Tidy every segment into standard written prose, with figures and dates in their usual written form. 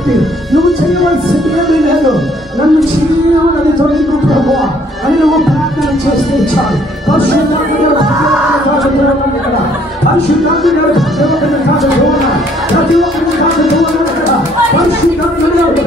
పెట్టి నువ్వు చేయవలసింది ఏమీ లేదు, నన్ను చేయమని తొలగింపు ప్రభువా అని నువ్వు ప్రార్థన చేస్తే చాలు. పరిశుద్ధాత్మ దేవుడు పరిశుద్ధాత్మ దేవుడు ప్రతి ఒక్కరిని కాదు అక్కడ పరిశుద్ధాత్మ దేవుడు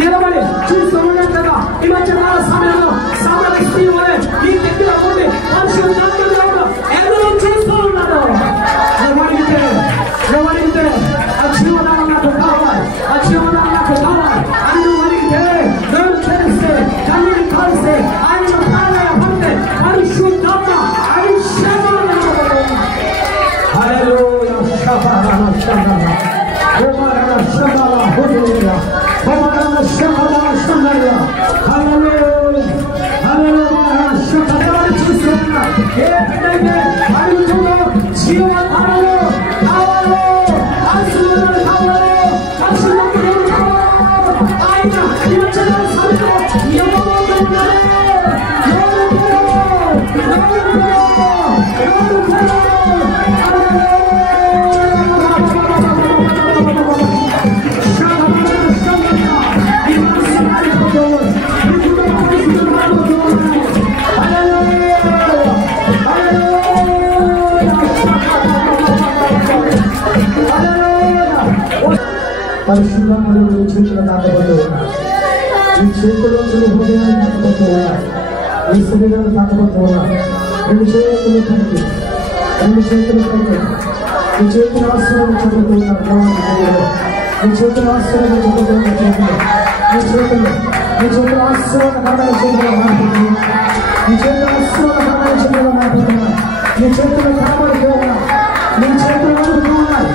నిలబడి చూస్తూ ఉన్నాం కదా. ఈ మధ్య సమయంలో సామాన్య స్త్రీ వలె ఈ దగ్గర ఉండి పరిశుద్ధాత్మ ఎవరు చూస్తూ ఉన్నారు. నువ్వు అడిగితే ఆ జీవనాలు నాకు కావాలి, ఆ జీవనాలు నాకు కావాలి అని నువ్వు అడిగితే నేను చేస్తే కన్నీరు కాల్స్తే ఆయన ప్రాణపడితే పరిశుద్ధాత్మ అభిషేకం పరిశుద్ధంగా చేతులు తాకబోతూ ఉన్నారు. ఈ చేతుల్లో హృదయాన్ని తాకబోతూ ఉన్నారు, ఈ శరీరాన్ని తాకబోతూ ఉన్నారు. రెండు చేతులు పైకి, రెండు చేతులు పైకి ఈ చేతులు ఆశ్రయించబోతూ ఉన్నారు. ఈ చేతులు ఆశ్రయించబోతూ ఉన్న చేతులు ఈ చేతులు ఆశ్రయకరమైన చేతులు మారుతున్నాయి. ఈ చేతులు ఆశ్రయకరమైన చేతులు మారుతున్నాయి. ఈ చేతులు కనబడుతూ ఉన్నాయి, మీ చేతులు కలుగుతూ ఉన్నాయి.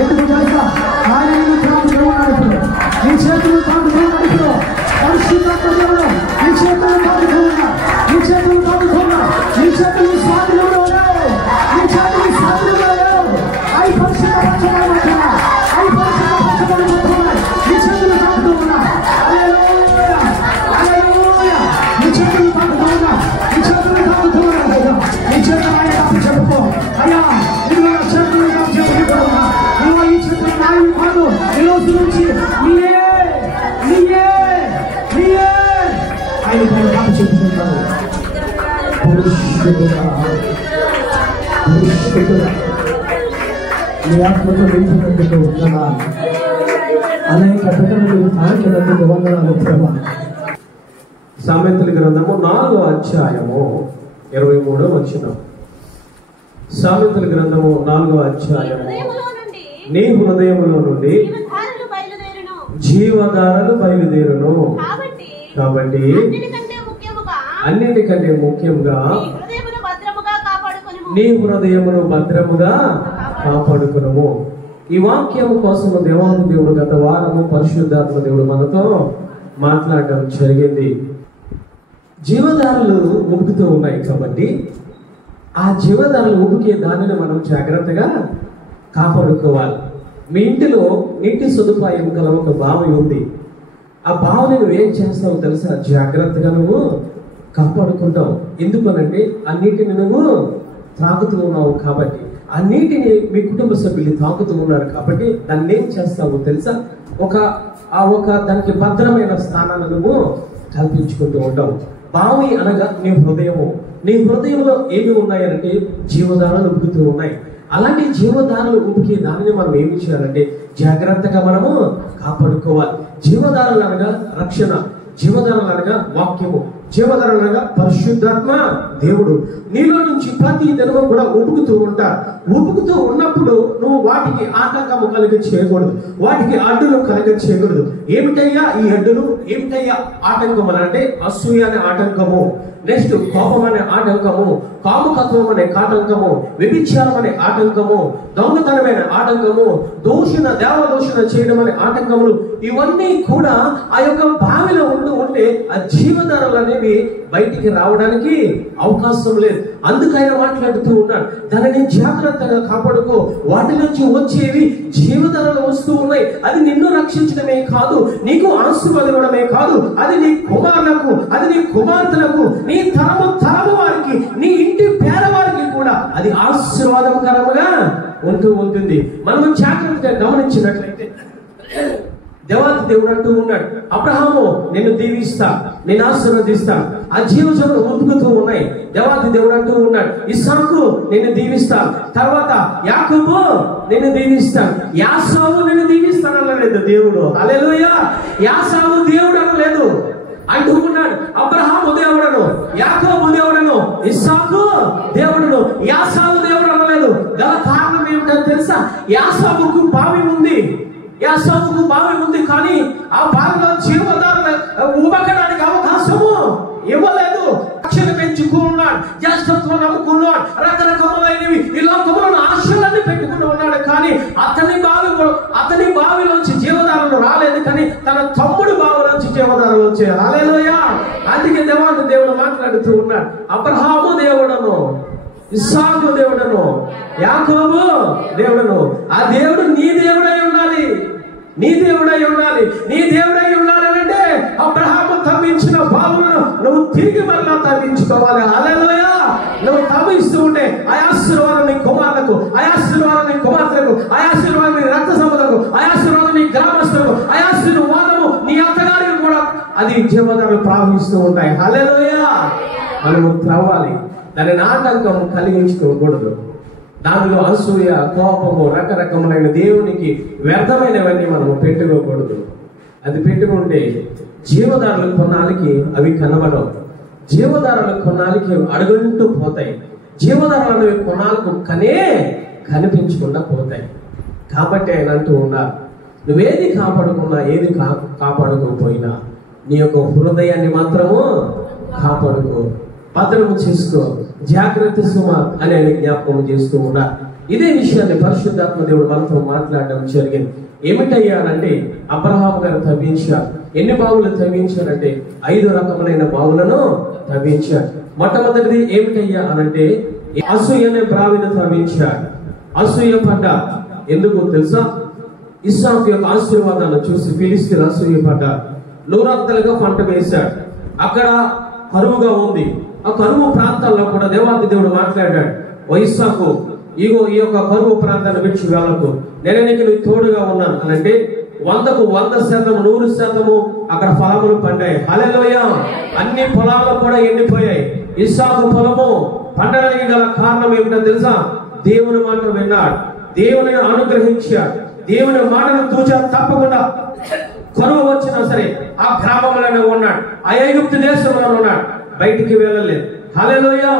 ఎందుకు తెలుసా? ఆయన తాగుతూ ఉన్నాడు. ఇప్పుడు ఈ చేతులు తాగుతూ ఉన్నాడు. ఇప్పుడు పరిశుద్ధాత్మ దేవుడు ఈ చేతులు తాగుతూ ఉన్నారు, ఈ చేతులు తాగుతూ ఉన్నారు. ఈ చేతులు స్వాధీనంలో లేవు, ఈ చేతులు స్వాధీనంలో లేవు. అవి పరిశుద్ధపరచబడుతున్నాయి, అవి పరిశుద్ధపరచబడుతున్నాయి. ఈ చేతులు తాగుతూ ఉన్నారు. ఈ చేతులు తాగుతూ ఉన్నారు, ఈ చేతులు తాగుతూ ఉన్నారు. ఈ చేతులు ఆయన చెప్పుకో అయ్యా, ఇదిగో చేతులు చెప్పుకుంటున్నా. ఇదిగో ఈ చేతులు నాయన కాదు, ఈ రోజు నుంచి నీయే నీయే నీయే ఆయన కాదు చెప్పుకుంటాను. నీ ఆత్మతో నింపినందుకు వందనాలు. అనేక బిడ్డలు తాకినందుకు వందనాలు ప్రభా. సామెతల గ్రంథము 4వ అధ్యాయము 23వ వచనం. సామెతల గ్రంథము 4వ అధ్యాయము నీ హృదయములో నుండి జీవధారలు బయలుదేరును. కాబట్టి అన్నిటికంటే ముఖ్యంగా నీ హృదయమును భద్రముగా కాపాడుకును. ఈ వాక్యము కోసము దేవాది దేవుడు గత వారము పరిశుద్ధాత్మ దేవుడు మనతో మాట్లాడటం జరిగింది. జీవధారలు ఉబుకుతూ ఉన్నాయి కాబట్టి ఆ జీవధారలు ఉబుకే దానిని మనం జాగ్రత్తగా కాపాడుకోవాలి. మీ ఇంటిలో నీటి సదుపాయం గల ఒక బావి ఉంది. ఆ బావిని నువ్వు ఏం చేస్తావు తెలుసా? జాగ్రత్తగా నువ్వు కాపాడుకుంటావు. ఎందుకనంటే ఆ నీటిని నువ్వు త్రాగుతూ ఉన్నావు కాబట్టి, ఆ నీటిని మీ కుటుంబ సభ్యులు తాగుతూ ఉన్నారు కాబట్టి దాన్ని ఏం చేస్తావు తెలుసా? ఒక దానికి భద్రమైన స్థానాన్ని నువ్వు కల్పించుకుంటూ ఉంటావు. బావి అనగా నీ హృదయము. నీ హృదయంలో ఏమి ఉన్నాయంటే జీవధారలు ఉబుకుతూ ఉన్నాయి. అలాంటి జీవధారలు ఉబికే దానిని మనం ఏమి చేయాలంటే జాగ్రత్తగా మనము కాపాడుకోవాలి. జీవధారలు అనగా రక్షణ, జీవధారలు అనగా వాక్యము, జీవధారలు అనగా పరిశుద్ధాత్మ దేవుడు నీలో నుంచి ప్రతి దినము కూడా ఉబుకుతూ ఉంటారు. ఉబుకుతూ ఉన్నప్పుడు నువ్వు వాటికి ఆటంకము కలిగ చేయకూడదు, వాటికి అడ్డులు కలిగ చేయకూడదు. ఏమిటయ్యా ఈ అడ్డులు, ఏమిటయ్యా ఆటంకం అంటే అసూయ అనే ఆటంకము, నెక్స్ట్ కోపం అనే ఆటంకము, కాముకత్వం అనే ఆటంకము, వ్యభిచారం అనే ఆటంకము, దొంగతనమైన ఆటంకము, దేవదూషణ చేయడం అనే ఆటంకములు, ఇవన్నీ కూడా ఆ యొక్క బావిలో ఉంటే ఆ జీవధారలు అనేవి బయటికి రావడానికి అవకాశం లేదు. అందుకైనా మాట్లాడుతూ ఉన్నాడు, దానిని జాగ్రత్తగా కాపాడుకో. వాటి నుంచి వచ్చేవి జీవధారలు వస్తూ ఉన్నాయి. అది నిన్ను రక్షించడమే కాదు, నీకు ఆశీర్వాదమే కాదు, అది నీ కుమారులకు, అది నీ కుమార్తెలకు, నీ తరము వారికి, నీ ఇంటి పేదవారికి కూడా అది ఆశీర్వాదకరముగా ఉంటూ ఉంటుంది. మనము జాగ్రత్తగా గమనించినట్లయితే దేవాతి దేవుడు అంటూ ఉన్నాడు, అబ్రహాము నిన్ను దీవిస్తా, నేను ఆశీర్వదిస్తా. ఆ జీవజములు ఉబుకుతూ ఉన్నాయి. దేవాతి దేవుడు అంటూ ఉన్నాడు, ఇస్సాకు నిన్ను దీవిస్తా, తర్వాత యాకోబు నిన్ను దీవిస్తాను, యాసావు నిన్ను దీవిస్తాను అనలేదు దేవుడు. హల్లెలూయా. యాసావు దేవుడు అనలేదు, అంటూ ఉన్నాడు అబ్రహాము దేవుడను, యాకోబు దేవుడను, ఇస్సాకు దేవుడును, యాసావు దేవుడు అనలేదు. గల కారణం ఏమిటో తెలుసా? యాసావుకు బావి ఉంది, యాసావుకు బావి ఉంది, కానీ ఆ బావిలో జీవధారలు ఉబకడానికి అవకాశము ఇవ్వలేదు. రక్షణ పెంచుకున్నాడు, జ్యేష్ఠత్వం నమ్ముకున్నాడు, రకరకములైనవి ఈ లోకములను ఆశలన్నీ పెట్టుకుని ఉన్నాడు. కానీ అతని బావిలోంచి జీవధారలు రాలేదు, కానీ తన తమ్ముడు బావిలోంచి జీవధారలు వచ్చాయి. హల్లెలూయా. అందుకే దేవుడు మాట్లాడుతూ ఉన్నాడు, అబ్రహాము దేవుడను, ఇస్సాకు దేవుడను, యాకోబు దేవుడను. ఆ దేవుడు నీ దేవుడై ఉండాలి, నీ దేవుడై ఉండాలి. నీ దేవుడై ఉండాలంటే అబ్రహాము తవ్వించిన బావులను నువ్వు తిరిగి మరలా తవ్వించుకోవాలి. హల్లెలూయా. నువ్వు తవ్విస్తూ ఉంటే ఆ ఆశీర్వాదం నీ కుమారులకు, ఆ ఆశీర్వాదం నీ కుమార్తెలకు, ఆ ఆశీర్వాదం నీ రక్త సంబంధకు, ఆ ఆశీర్వాదం నీ గ్రామస్తులకు, ఆ ఆశీర్వాదము నీ అత్తగారికి కూడా అది జీవధారలు ప్రవహిస్తూ ఉంటాయి. హల్లెలూయా. మనము త్రవ్వాలి, దానిని ఆటంకం కలిగించుకోకూడదు. దానిలో అసూయ, కోపము, రకరకములైన దేవునికి వ్యర్థమైనవన్నీ మనము పెట్టుకోకూడదు. అది పెట్టుకుంటే జీవధారలు కొన్నాళ్ళకి అవి కనబడవు, జీవధారలు కొన్నాళ్ళకి అడుగుంటూ పోతాయి, జీవధారలు అనేవి కొన్నాళ్ళకు కనిపించకుండా పోతాయి. కాబట్టి ఆయన అంటూ ఉన్నారు, నువ్వేది కాపాడుకున్నా, ఏది కాపాడుకోపోయినా నీ యొక్క హృదయాన్ని మాత్రము కాపాడుకో, భద్రము చేసుకో, జాగ్రత్త సుమ అని ఆయన జ్ఞాపకం చేస్తూ ఉన్నారు. ఇదే విషయాన్ని పరిశుద్ధాత్మ దేవుడు మనతో మాట్లాడడం జరిగింది. ఏమిటయ్యా అంటే అబ్రహాము గారు తవ్వించారు. ఎన్ని బావులు తవ్వించారంటే 5 రకములైన బావులను తవ్వించారు. మొట్టమొదటిది ఏమిటయ్యా అనంటే అసూయ అనే బావిని తవ్వించారు. అసూయ పడ్డ ఎందుకు తెలుసా? ఇస్సాకు యొక్క ఆశీర్వాదాన్ని చూసి ఫిలిష్తీయులు అసూయ పడ్డారు. 100 పంట వేశాడు. అక్కడ కరువుగా ఉంది. ఆ కరువు ప్రాంతాల్లో కూడా దేవాది దేవుడు మాట్లాడాడు, ఓ ఇస్సాకు, ఇగో ఈ యొక్క కరువు ప్రాంతాన్ని విడిచి వెళ్ళకు, నేను నీకు తోడుగా ఉన్నాను అనంటే 100కు 100%, 100% అక్కడ ఫలములు పండాయి. హల్లెలూయా. అన్ని పొలాలు కూడా ఎండిపోయాయి. ఇస్సాకు పొలము పండడానికి గల కారణం ఏమిటో తెలుసా? దేవుని మాట విన్నాడు, దేవుని అనుగ్రహించాడు, దేవుని మాటను తూచా తప్పకుండా కరువు వచ్చినా సరే ఆ గ్రామంలోనే ఉన్నాడు, ఆ ఐగుప్తు దేశంలో ఉన్నాడు, బయటికి వెళ్ళలేదు. హల్లెలూయా.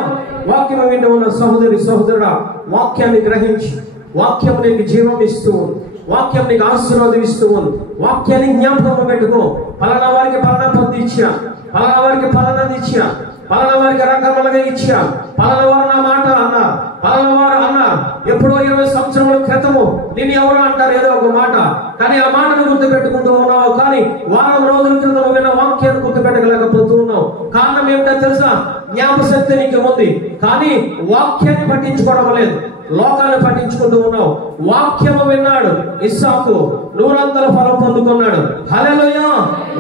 వాక్యం వింటూ ఉన్న సహోదరి సహోదరుడా, వాక్యాన్ని గ్రహించి, వాక్యం నీకు జీవం ఇస్తూ ఉంది, వాక్యం నీకు ఆశీర్వాదం ఇస్తూ ఉంది. వాక్యాన్ని జ్ఞాపకం పెట్టుకో. పలానా వారికి పలానా పొద్దు ఇచ్చా, పలానా వారికి పలానాది ఇచ్చా, పలానా వారికి రకరకాలుగా ఇచ్చా, పలానా వారు నా మాట అన్నారు, పలానా వారు అన్నారు. ఎప్పుడో 20 సంవత్సరముల క్రితము నేను ఎవరు అంటారు ఏదో ఒక మాట, కానీ ఆ మాటను గుర్తు పెట్టుకుంటూ ఉన్నావు. కానీ వారం రోజుల క్రితం విన్న వాక్యాన్ని గుర్తు పెట్టగలేకపోతూ ఉన్నావు. కారణం ఏమిటో తెలుసా? జ్ఞాపశక్తి నీకు ఉంది, కానీ వాక్యాన్ని పట్టించుకోవడం లేదు, లోకాన్ని పట్టించుకుంటూ ఉన్నావు. వాక్యము విన్నాడు ఇస్సాకు, 100 ఫలం పొందుకున్నాడు. హల్లెలూయా.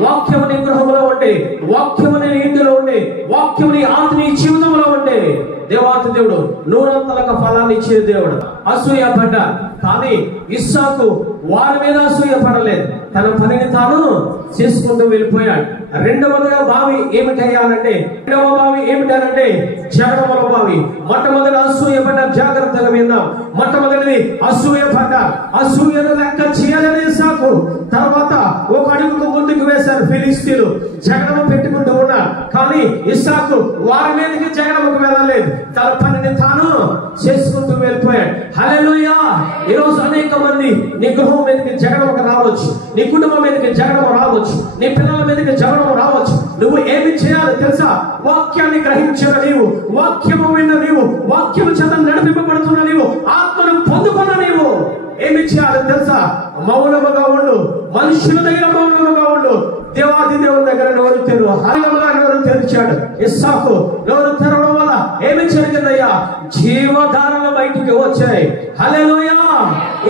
వాక్యము నీ గృహంలో ఉండే, వాక్యము నీ ఇంటిలో ఉండే, వాక్యము నీ ఆత్మీయ జీవితంలో ఉండే దేవాతి దేవుడు 100 ఫలాన్ని ఇచ్చే దేవుడు. అసూయ పడ్డా, కానీ ఇస్సాకు వారి మీద అసూయ పడలేదు, తన పనిని తాను చేసుకుంటూ వెళ్ళిపోయాడు. రెండవ బావి ఏమిటంటే జగడముల బావి. మొట్టమొదటి అసూయ పడ్డ, జాగ్రత్తగా విందాం. మొట్టమొదటిది అసూయ పడ్డ, అసూయను లెక్క చేయాలని ఇస్సాకు. తర్వాత ఒక అడుగుకు ముందుకు వేశారు ఫిలిస్తీన్లు, జగడము పెట్టుకుంటూ ఉన్నారు. కానీ ఇస్సాకు వారి మీదకి జగడముకు వెళ్ళలేదు, తన పనిని తాను చేసుకుంటూ వెళ్ళిపోయాడు. హల్లెలూయా. ఈరోజు అనేక మంది నీ గృహం మీదకి జగడముకు రావచ్చు, నీ కుటుంబం మీదకి జగడము రావచ్చు, నీ పిల్లల మీదకి జగడము రావచ్చు. నువ్వు ఏమి చేయాలి తెలుసా? వాక్యాన్ని గ్రహించిన నీవు, వాక్యము విన్న నీవు, వాక్యము చేత నడిపింపబడుతున్న నీవు, ఆత్మను పొందుకున్న నీవు ఏమి చేయాలి తెలుసా? మౌనముగా ఉండు, మనుషుల దగ్గర మౌనముగా ఉండు, దేవాది దేవుని దగ్గర నోరు తెరు. హల్లెలూయా. నోరు తెరిచాడు ఇస్సాకు. నోరు తెరవడం వల్ల ఏమి జరిగిందయ్యా? జీవధారలు బయటికి వచ్చాయి. హల్లెలూయా.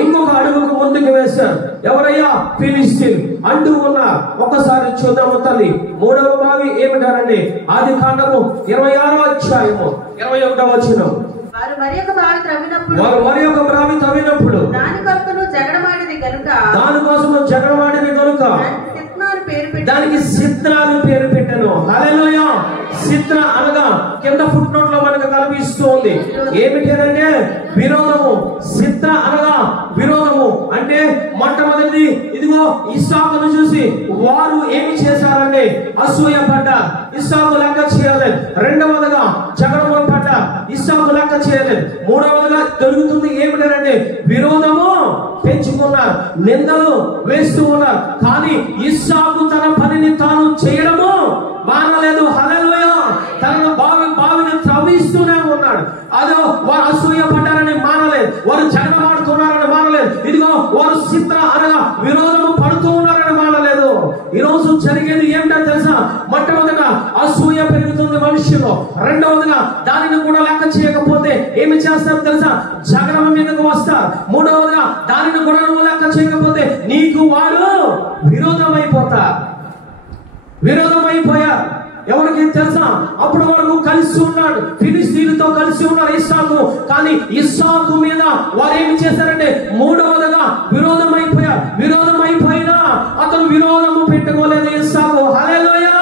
ఇంకొక అడుగుకు ముందుకు వేశారు. ఎవరయ్యా? ఫిలిస్తీన్ అంటూ ఉన్నారు. ఒకసారి చూద్దాము తల్లి. 3వ బావి ఏమిటారండి? ఆదికాండము 26వ అధ్యాయము 21వ వచనం. వారు మరి ఒక బావి త్రవ్వినప్పుడు దానికోసము జగడమాడిన గనుక దానికి సిత్రాలు పేరు పెట్టాను. హల్లెలూయా. సిత్ర అనగా కింద ఫుట్ నోట్ లో మనకు కనిపిస్తూ ఉంది. ఏమిటంటే విరోధము. సిత్ర అనగా విరోధము అంటే మొట్టమొదటిది ఇదిగో ఇస్సాకును చూసి వారు ఏమి చేశారంటే అసూయ పడ్డారు, ఇస్సాకు లెక్క చేయలేదు. రెండవదిగా జగడములు పడ్డారు, ఇస్సాకు లెక్క చేయలేదు. మూడవదిగా జరుగుతుంది ఏమిటంటే విరోధము పెంచుకున్నారు, నిందలు వేస్తూ ఉన్నారు. కానీ ఇస్సాకు తన పనిని తాను చేయడము మానలేదు. హల్లెలూయా. తనను బావిని త్రవ్విస్తూనే ఉన్నాడు. అదో వారు అసూయ పడ్డారని మానలేదు, వారు జగడమాడుతున్నారని మానలేదు, ఇదిగో వారు సిత్ర అనగా విరోధము పడుతూ ఉన్నారని మానలేదు. ఈరోజు జరిగేది ఏమిటో తెలుసా? మొట్టమొదటిగా అసూయ పెరుగుతుంది మనుషుల్లో. రెండవదిగా దానిని కూడా లెక్క చేయకపోతే ఏమి చేస్తారు తెలుసా? జగడమ మీదకు వస్తారు. మూడవదిగా దానిని కూడా నువ్వు లెక్క చేయకపోతే నీకు వారు విరోధమైపోయారు. ఎవరికి తెలుసా? అప్పుడు వరకు కలిసి ఉన్నాడు, ఫిలిస్తీన్లతో కలిసి ఉన్నారు ఇస్సాకు. కానీ ఇస్సాకు మీద వారు ఏమి చేశారంటే మూడవదిగా విరోధమైపోయినా అతను విరోధము పెట్టుకోలేదు ఇస్సాకు. హల్లెలూయా.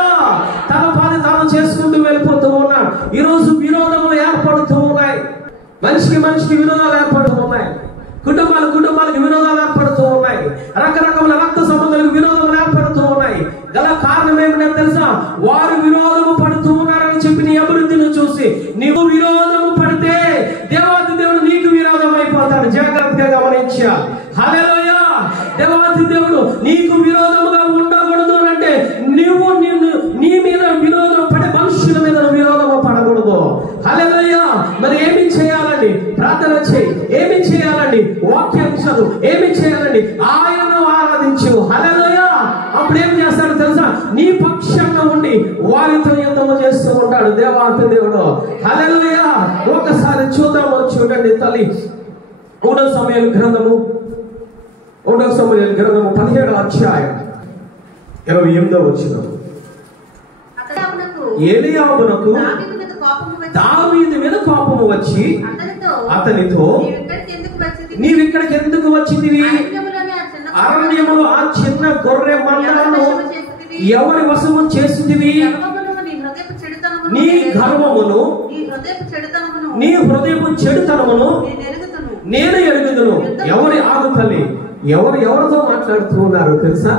తన పని తాను చేసుకుంటూ వెళ్ళిపోతూ ఉన్నాడు. ఈరోజు విరోధములు ఏర్పడుతూ ఉన్నాయి, మనిషికి విరోధాలు ఏర్పడుతూ ఉన్నాయి, కుటుంబాలకు విరోధాలు ఏర్పడుతూ ఉన్నాయి, రకరకాల రక్త సంబంధాలకు విరోధాలు ఏర్పడుతూ ఉన్నాయి. గల కారణం ఏమిటో తెలుసా? వారు విరోధము పడుతూ ఉన్నారని చెప్పి నీ అభివృద్ధిని చూసి నీవు విరోధము పడితే దేవాది దేవుడు నీకు విరోధం అయిపోతాడు. జాగ్రత్తగా గమనించాలి. హల్లెలూయా. దేవాది దేవుడు నీకు విరోధముగా ఉండకూడదు అంటే నువ్వు నీ మీద విరోధం పడే మనుషుల మీద విరోధము పడకూడదు. హల్లెలూయా. మరి ఏమి చేయాలండి? ప్రార్థన చేయి. ఏమి చేయాలండి? వాక్యం చదువు. ఏమి చేయాలండి? ఆయనను ఆరాధించు. హల్లెలూయా. అప్పుడు ఏం చేస్తాడు తెలుసా? నీ పక్షంగా ఉండి వారితో యుద్ధము చేస్తూ ఉంటాడు దేవాతి దేవుడు. హల్లెలూయా. ఒకసారి చూడండి తల్లి. 1వ సమూయేలు గ్రంథము 17వ అధ్యాయం 28వ వచనం. ఏలీయాబునకు దావీదు మీద కోపము వచ్చి అతనితో నీవిక్కడికి ఎందుకు వచ్చిందివి? అరణ్యములో ఆ చిన్న గొర్రె మందలను ఎవరి వశము చేసిందివి? నీ గర్వమును నీ హృదయపు చెడుతనమును నేను ఎరుగుదును. ఎవరి ఆగుతల్లి? ఎవరితో మాట్లాడుతూ ఉన్నారు తెలుసా?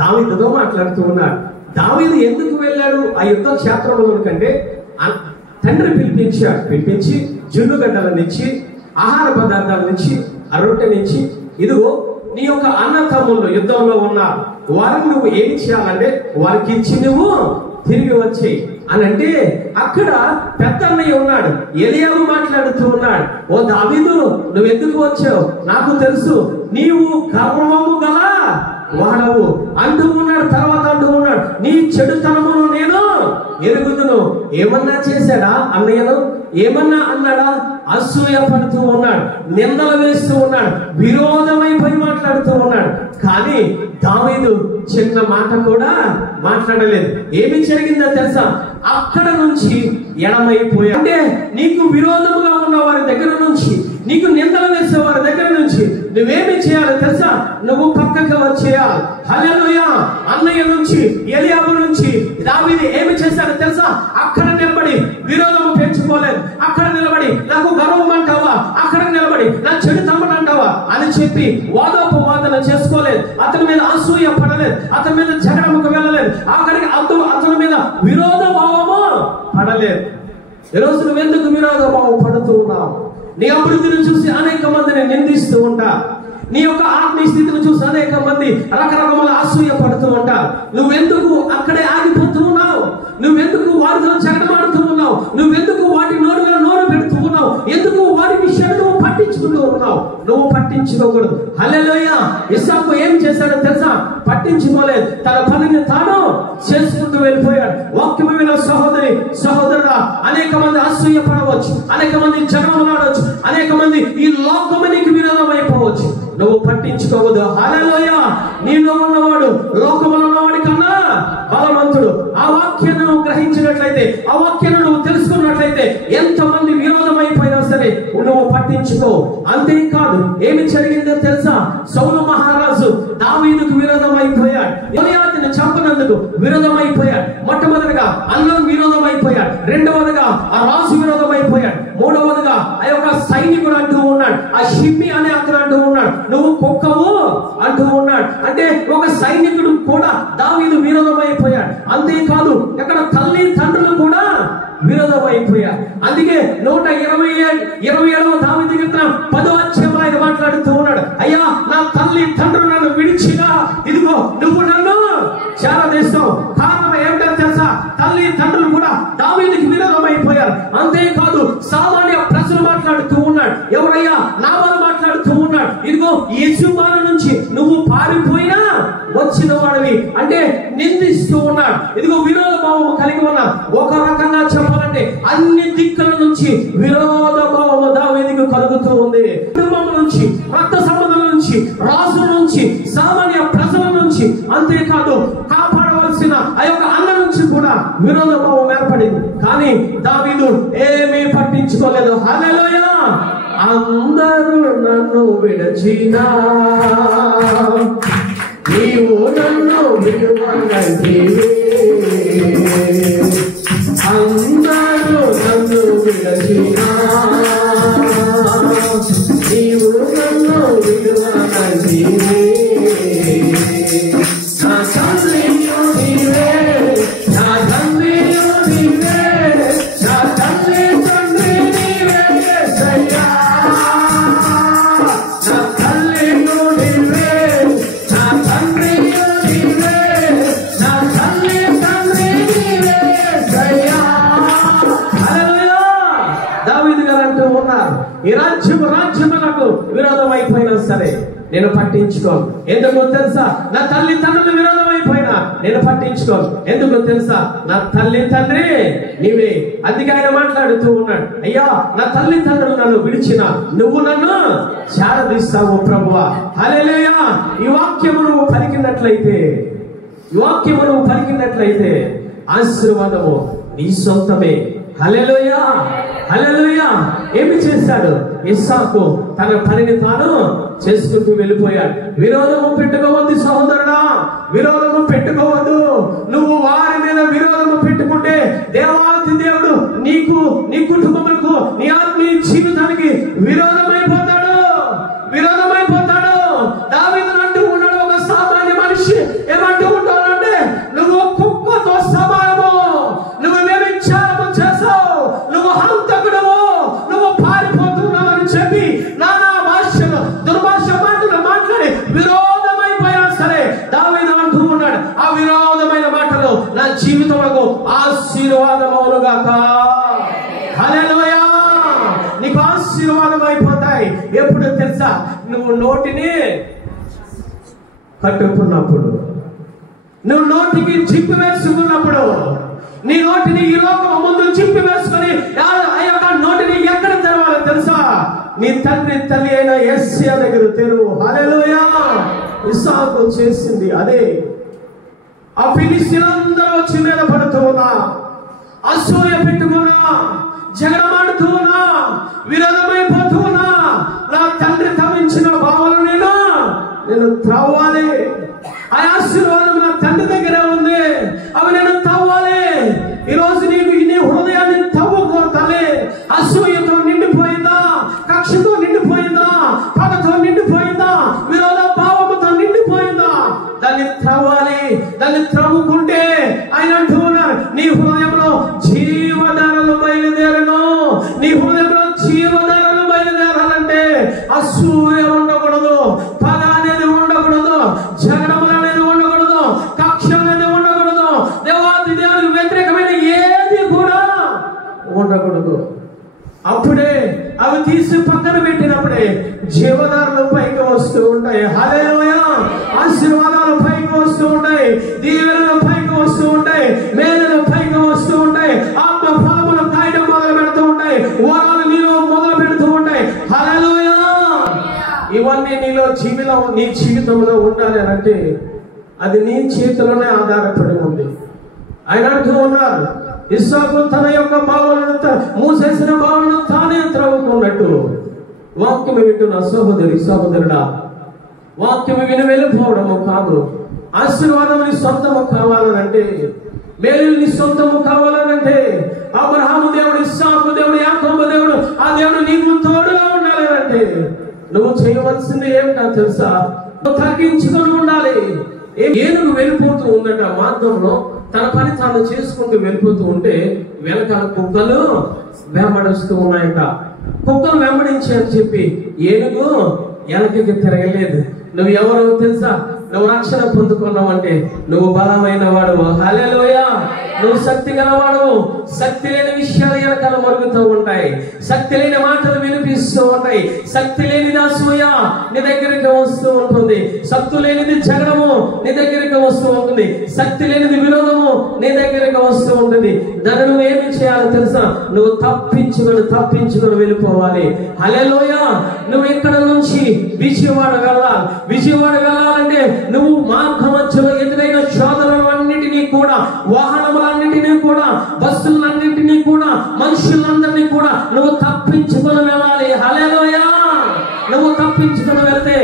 దావీదుతో మాట్లాడుతూ ఉన్నారు. దావీదు ఎందుకు వెళ్ళాడు ఆ యుద్ధ క్షేత్రంలో కంటే? తండ్రి పిలిపించి జున్నుగడ్డలనిచ్చి, ఆహార పదార్థాలనిచ్చి, ఆ రొట్టెనిచ్చి, ఇదిగో నీ యొక్క అన్న తమ్ముళ్ళు యుద్ధంలో ఉన్నారు, వారిని నువ్వు ఏమి చేయాలంటే వారికి ఇచ్చి నువ్వు తిరిగి వచ్చేయి అని అంటే, అక్కడ పెద్ద అన్నయ్య ఉన్నాడు, ఎలియాబు మాట్లాడుతూ ఉన్నాడు. ఓ దావీదు, నువ్వెందుకు వచ్చావు? నాకు తెలుసు నీవు గర్వము గల వాడవు అంటూ ఉన్నాడు. తర్వాత అంటూ ఉన్నాడు, నీ చెడుతనమును నేను ఎరుగుదును. ఏమన్నా చేశాడా అన్నయ్యను? ఏమన్నా అన్నాడా? అసూయ పడుతూ ఉన్నాడు, నిందలు వేస్తూ ఉన్నాడు, విరోధమైపోయి మాట్లాడుతూ ఉన్నాడు. కానీ దావీదు చిన్న మాట కూడా మాట్లాడలేదు. ఏమి జరిగిందో తెలుసా? అక్కడ నుంచి ఎడమైపోయా. అంటే నీకు విరోధముగా ఉన్న వారి దగ్గర నుంచి, నీకు నిందలు వేసే వారి దగ్గర నుంచి నువ్వేమి చేయాలో తెలుసా? నువ్వు పక్కకు వచ్చేయాలి. హల్లెలూయా. అన్నయ్య నుంచి, ఎలియాబు నుంచి దావీదు ఏమి చేశాడో తెలుసా? అక్కడ నిలబడి విరోధం పెంచుకోలేదు. అక్కడ నిలబడి నాకు గర్వం అంటావా, అక్కడ నిలబడి నా చెడు తమ్ముడు అంటావా అని చెప్పి వాదోపవాదన చేసుకోలేదు. అతని మీద అసూయ పడలేదు, అతని మీద జగడముకు వెళ్ళలేదు, ఆఖరికి అతని మీద విరోధ భావము పడలేదు. ఈరోజు నువ్వెందుకు విరోధ భావం పడుతూ ఉన్నావు? నీ అభివృద్ధిని చూసి అనేక మందిని నిందిస్తూ ఉంటా, నీ యొక్క ఆత్మీయ స్థితిని చూసి అనేక మంది రకరకముల అసూయ పడుతూ ఉంటారు. నువ్వెందుకు అక్కడే ఆగిపోతూ ఉన్నావు? నువ్వెందుకు వారితో జగడమాడుతూ ఉన్నావు? నువ్వెందుకు వాటి నోరుగా నోరు పెడుతూ ఉన్నావు? ఎందుకు వారి విషయాన్ని నువ్వు పట్టించుకుంటూ ఉన్నావు? నువ్వు పట్టించుకోకూడదు. హల్లెలూయా. ఇస్సాకు ఏం చేశాడో తెలుసా? పట్టించుకోలేదు, తన పనిని తాను చేసుకుంటూ వెళ్ళిపోయాడు. వాక్యమైన సహోదరుడా, అనేక మంది అసూయ పడవచ్చు, అనేక మంది జగడమాడవచ్చు, అనేక మంది ఈ లోకమునికి విరోధం అయిపోవచ్చు. నువ్వు పట్టించుకోవద్దు. హల్లెలూయా. నీలో ఉన్నవాడు లోకములో ఉన్నవాడి కన్నా బలవంతుడు. ఆ వాక్యాన్ని నువ్వు గ్రహించినట్లయితే, ఆ వాక్యాన్ని నువ్వు తెలుసుకున్నట్లయితే, ఎంతమంది విరోధం అయిపోయినా సరే నువ్వు పట్టించుకో. అంతేకాదు, ఏమి జరిగిందో తెలుసా? సౌలు మహారాజు దావీదుకు విరోధం అయిపోయాడు. గొలియాతుని చంపనందుకు విరోధం అయిపోయాడు. మొట్టమొదటిగా అన్నం విరోధం అయిపోయాడు, రెండవదిగా ఆ రాజు విరోధం అయిపోయాడు, మూడవదిగా ఆ యొక్క సైనికుడు అంటూ ఉన్నాడు, ఆ షిమ్మి అనే అతను అంటూ ఉన్నాడు, నువ్వు కుక్కవు అంటూ ఉన్నాడు. అంటే ఒక సైనికుడు కూడా దావీదు విరోధం అయిపోయాడు. అంతేకాదు, ఇక్కడ తల్లి తండ్రులు కూడా విరోధం అయిపోయారు. అందుకే 127వ దావీదు కీర్తన 10వ అధ్యాయంలో ఆయన మాట్లాడుతూ ఉన్నాడు, అయ్యా నా తల్లి తండ్రులు నన్ను విడిచినా ఇదిగో నువ్వు నన్ను చేరదీస్తావు. కారణం ఏమిటో తెలుసా? తల్లి తండ్రులు కూడా దావీదుకి విరోధం అయిపోయారు. అంతేకాదు, సామాన్య ప్రజలు మాట్లాడుతూ ఉన్నాడు. ఎవరయ్యా? నాబాలు మాట్లాడుతూ ఉన్నాడు, ఇదిగో యెజుబాను నుంచి నువ్వు పారిపోయినా వచ్చిన వాడివి అంటే నిందిస్తూ ఉన్నాడు. ఇదిగో విరోధ భావము కలిగి ఉన్నా. ఒక రకంగా చెప్పాలంటే అన్ని దిక్కుల నుంచి విరోధ భావము దావీదుకు కలుగుతూ ఉంది. కుటుంబం నుంచి, రక్త సంబంధం నుంచి, రాజుల నుంచి, సామాన్య ప్రజల నుంచి, అంతేకాదు కాపాడవలసిన ఆ యొక్క అన్న నుంచి కూడా విరోధ భావం ఏర్పడింది. కానీ దావీదు ఏమీ పట్టించుకోలేదు. హల్లెలూయా. అందరూ నన్ను విడచినా నీవు నన్ను విడువనంటివే, అందరూ నన్ను విడచినా నీవు నన్ను విడువనంటివే. నా తండ్రియు నీవే, నా తండ్రియు నీవే, నా తల్లి తండ్రి నీవే యేసయ్యా. నా తల్లియు నీవే, నా తండ్రియు నీవే, నా తల్లి తండ్రి నీవే యేసయ్యా. హల్లెలూయా. దావీదు గారు అంటూ ఉన్నారు, ఈ రాజ్యమునకు విరోధం అయిపోయినా సరే నేను పట్టించుకోను. ఎందుకో తెలుసా? నా తల్లి తండ్రులు విరోధం అయిపోయినా నేను పట్టించుకోను. ఎందుకో తెలుసా? నా తల్లి తండ్రి నీవే. అందుకే ఆయన మాట్లాడుతూ ఉన్నాడు, అయ్యా నా తల్లి తండ్రులు నన్ను విడిచిన నువ్వు నన్ను చేరదీస్తావు ప్రభువా. హల్లెలూయా. ఈ వాక్యము నువ్వు పలికినట్లయితే ఆశీర్వాదము నీ సొంతమే. హల్లెలూయా. హల్లెలూయా. ఏమి చేశాడు? ఇస్సాకు తన పనిని తాను చేసుకుంటూ వెళ్ళిపోయాడు. విరోధము పెట్టుకోవద్దు సహోదరుడా, విరోధము పెట్టుకోవద్దు. నువ్వు వారి మీద విరోధము పెట్టుకుంటే దేవాది దేవుడు నీకు, నీ కుటుంబములకు, నీ ఆత్మీయ జీవితానికి విరోధమైపోతాడు. దావీదు అంటూ ఉన్నాడు, ఒక సామాన్య మనిషి ఏమంటూ ఉంటాడంటే, నువ్వు కుక్కతో సమానము, నువ్వు వ్యభిచారము చేసావు, నువ్వు హంతకుడవు, నువ్వు పారిపోతున్నావు అని చెప్పి నానా భాషలు, దుర్భాష మాటలు మాట్లాడి విరోధమైపోయినా సరే దావీదు అంటూ ఉన్నాడు, ఆ విరోధమైన మాటలు నా జీవితములకు ఆశీర్వాదమవునుగాక. హల్లెలూయా. నీకు ఆశీర్వాదం అయిపోతాయి. ఎప్పుడు తెలుసా? నువ్వు నోటిని కట్టుకున్నప్పుడు, నువ్వు నోటికి జిప్పు వేసుకున్నప్పుడు, నీ నోటిని ఈ లోకం ముందు చింపి వేసుకొని ఆ యొక్క నోటిని ఎక్కడ తెరవాలో తెలుసా? నీ తండ్రి తల్లి అయిన యేసయ్య దగ్గర తెరువు. హల్లెలూయా. ఇస్సాకు చేసింది అదే. ఆ ఫిలిష్తీయులందరూ వచ్చి మీద పడుతూ ఉన్నా, అసూయ పెట్టుకున్నా, జగడమాడుతూ ఉన్నా, విరోధమైపోతూ ఉన్నా, నా తండ్రి తవ్వించిన బావలు నేను త్రవ్వాలి. ఆ ఆశీర్వాదం నా తండ్రి దగ్గర ఉంది, అవి నేను తవ్వాలి. ఈరోజు నీకు నీ హృదయాన్ని తవ్వుకో తల్లి. అసూయతో నిండిపోయిందా? కక్షతో నిండిపోయిందా? పగతో నిండిపోయిందా? విరోధ భావముతో నిండిపోయిందా? దాన్ని త్రవ్వాలి. దాన్ని త్రవ్వుకుంటే ఆయన అంటూ ఉన్నారు, నీ హృదయంలో జీవధారలు బయలుదేరను. నీ హృదయంలో జీవధారలు బయలుదేరాలంటే అసూయ ఉండకూడదు, పగ అనేది ఉండకూడదు, జగడములు అనేది ఉండకూడదు, కక్ష అనేది ఉండకూడదు, దేవాది దేవునికి వ్యతిరేకమైన ఏది కూడా ఉండకూడదు. అప్పుడే అవి తీసి పక్కన పెట్టినప్పుడే జీవధారలు పైకి వస్తూ ఉంటాయి. హల్లెలూయా. ఆశీర్వాదాలు పైకి వస్తూ ఉంటాయి, దీవెనలు పైకి వస్తూ ఉంటాయి, మేలులు పైకి వస్తూ ఉంటాయి, ఆత్మ ఫలములు కాయడం మొదలు పెడుతూ ఉంటాయి, వరాలు నీలో మొదలు పెడుతూ ఉంటాయి. హల్లెలూయా. ఇవన్నీ నీ జీవితంలో ఉండాలి అని అంటే అది నీ చేతిలోనే ఆధారపడి ఉంది. ఆయన అంటూ ఉన్నారు, ఇస్సాకు తన యొక్క బావలను మూసేసిన బావలను తానే త్రవ్వుకున్నట్టు. వాక్యం వింటున్న సహోదరుడా, వాక్యం విని వెళ్ళిపోవడము కాదు. ఆశీర్వాదం నీ సొంతము కావాలనంటే, మేలు నీ సొంతము కావాలనంటే, అబ్రహాము దేవుడు, ఇస్సాకు దేవుడు, యాకోబు దేవుడు, ఆ దేవుడు నీకు తోడుగా ఉండాలనంటే నువ్వు చేయవలసింది ఏమిటో తెలుసా? నువ్వు తగ్గించుకొని ఉండాలి. ఏనుగు వెళ్ళిపోతూ ఉందట మార్గంలో, తన పని తాను చేసుకుంటూ వెళ్ళిపోతూ ఉంటే వెనకాల కుక్కలు వెంబడిస్తూ ఉన్నాయట. కుక్కలు వెంబడించి అని చెప్పి ఏనుగు వెనక్కి తిరగలేదు. నువ్వు ఎవరో తెలుసా? నువ్వు రక్షణ పొందుకున్నావంటే నువ్వు బలమైన వాడు. హల్లెలూయా. నువ్వు శక్తి గలవాడు. శక్తి లేని విషయాలు వెనకాల మరుగుతూ ఉంటాయి, శక్తి లేని మాటలు వినిపిస్తూ ఉంటాయి, శక్తి లేనిది అసూయ నీ దగ్గరికి వస్తూ ఉంటుంది, శక్తి లేనిది జగడము నీ దగ్గరికి వస్తూ ఉంటుంది, శక్తి లేనిది విరోధము నీ దగ్గరికి వస్తూ ఉంటుంది. దాన్ని నువ్వు ఏమి చేయాలో తెలుసా? నువ్వు తప్పించుకొని వెళ్ళిపోవాలి. హల్లెలూయా. నువ్వు ఇక్కడ నుంచి విజయవాడ వెళ్ళాలంటే నువ్వు మార్గ మధ్యలో ఎదురైన శోధనలన్నిటినీ కూడా, వాహనములన్నిటినీ కూడా, బస్సులన్నింటినీ కూడా, మనుషులందరినీ కూడా నువ్వు తప్పించుకొని వెళ్ళాలి. హల్లెలూయా. నువ్వు తప్పించుకొని వెళ్తే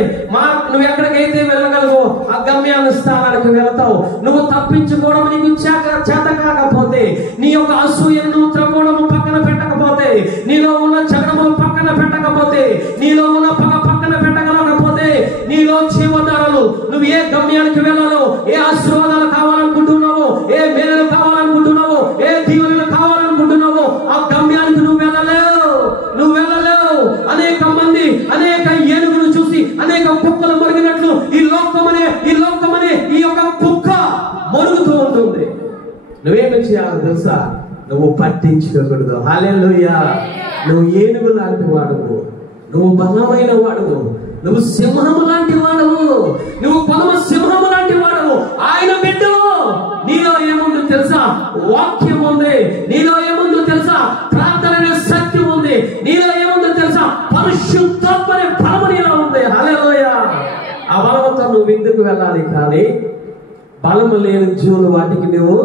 నువ్వు ఎక్కడికైతే వెళ్ళగలవో ఆ గమ్యాల స్థానానికి వెళ్తావు. నువ్వు తప్పించుకోవడం నీకు చేత కాకపోతే, నీ యొక్క అసూయను నువ్వు త్రవ్వడము పక్కన పెట్టకపోతే, నీలో ఉన్న జగడము పక్కన పెట్టకపోతే, నీలో ఉన్న పక్కన పెట్టగలకపోతే, నీలో జీవధారలు నువ్వు ఏ గమ్యానికి వెళ్ళాలో, ఏ ఆశీర్వాదాలు కావాలనుకుంటున్నావో, ఏ మేలు కావాలనుకుంటున్నావో, ఏ దీవెనలు కావాలనుకుంటున్నావో ఆ గమ్యానికి నువ్వు వెళ్ళలేవు. అనేక ఏనుగులు చూసి అనేక కుక్కలు మరిగినట్లు ఈ లోకమనే ఈ యొక్క కుక్క మరుగుతూ ఉంటుంది. నువ్వేమి చేయాలో తెలుసా? నువ్వు పట్టించుకోకూడదు. హల్లెలూయా. నువ్వు ఏనుగు లాంటి వాడువు, నువ్వు బలమైన వాడువు, నువ్వు సింహము లాంటి వాడువు, నువ్వు పదమ సింహము లాంటి వాడువు. ఆయన బిడ్డవు. నీలో ఏముందో తెలుసా? వాక్యం ఉంది. నీలో ఏముందో తెలుసా? ప్రార్థన శక్తి ఉంది. నీలో ఏముందో తెలుసా? పరిశుద్ధాత్మ బలము నీలో ఉంది. హల్లెలూయా. ఆ బలముతో నువ్వు విందుకు వెళ్ళాలి, కానీ బలము లేని జీవులు వాటికి నువ్వు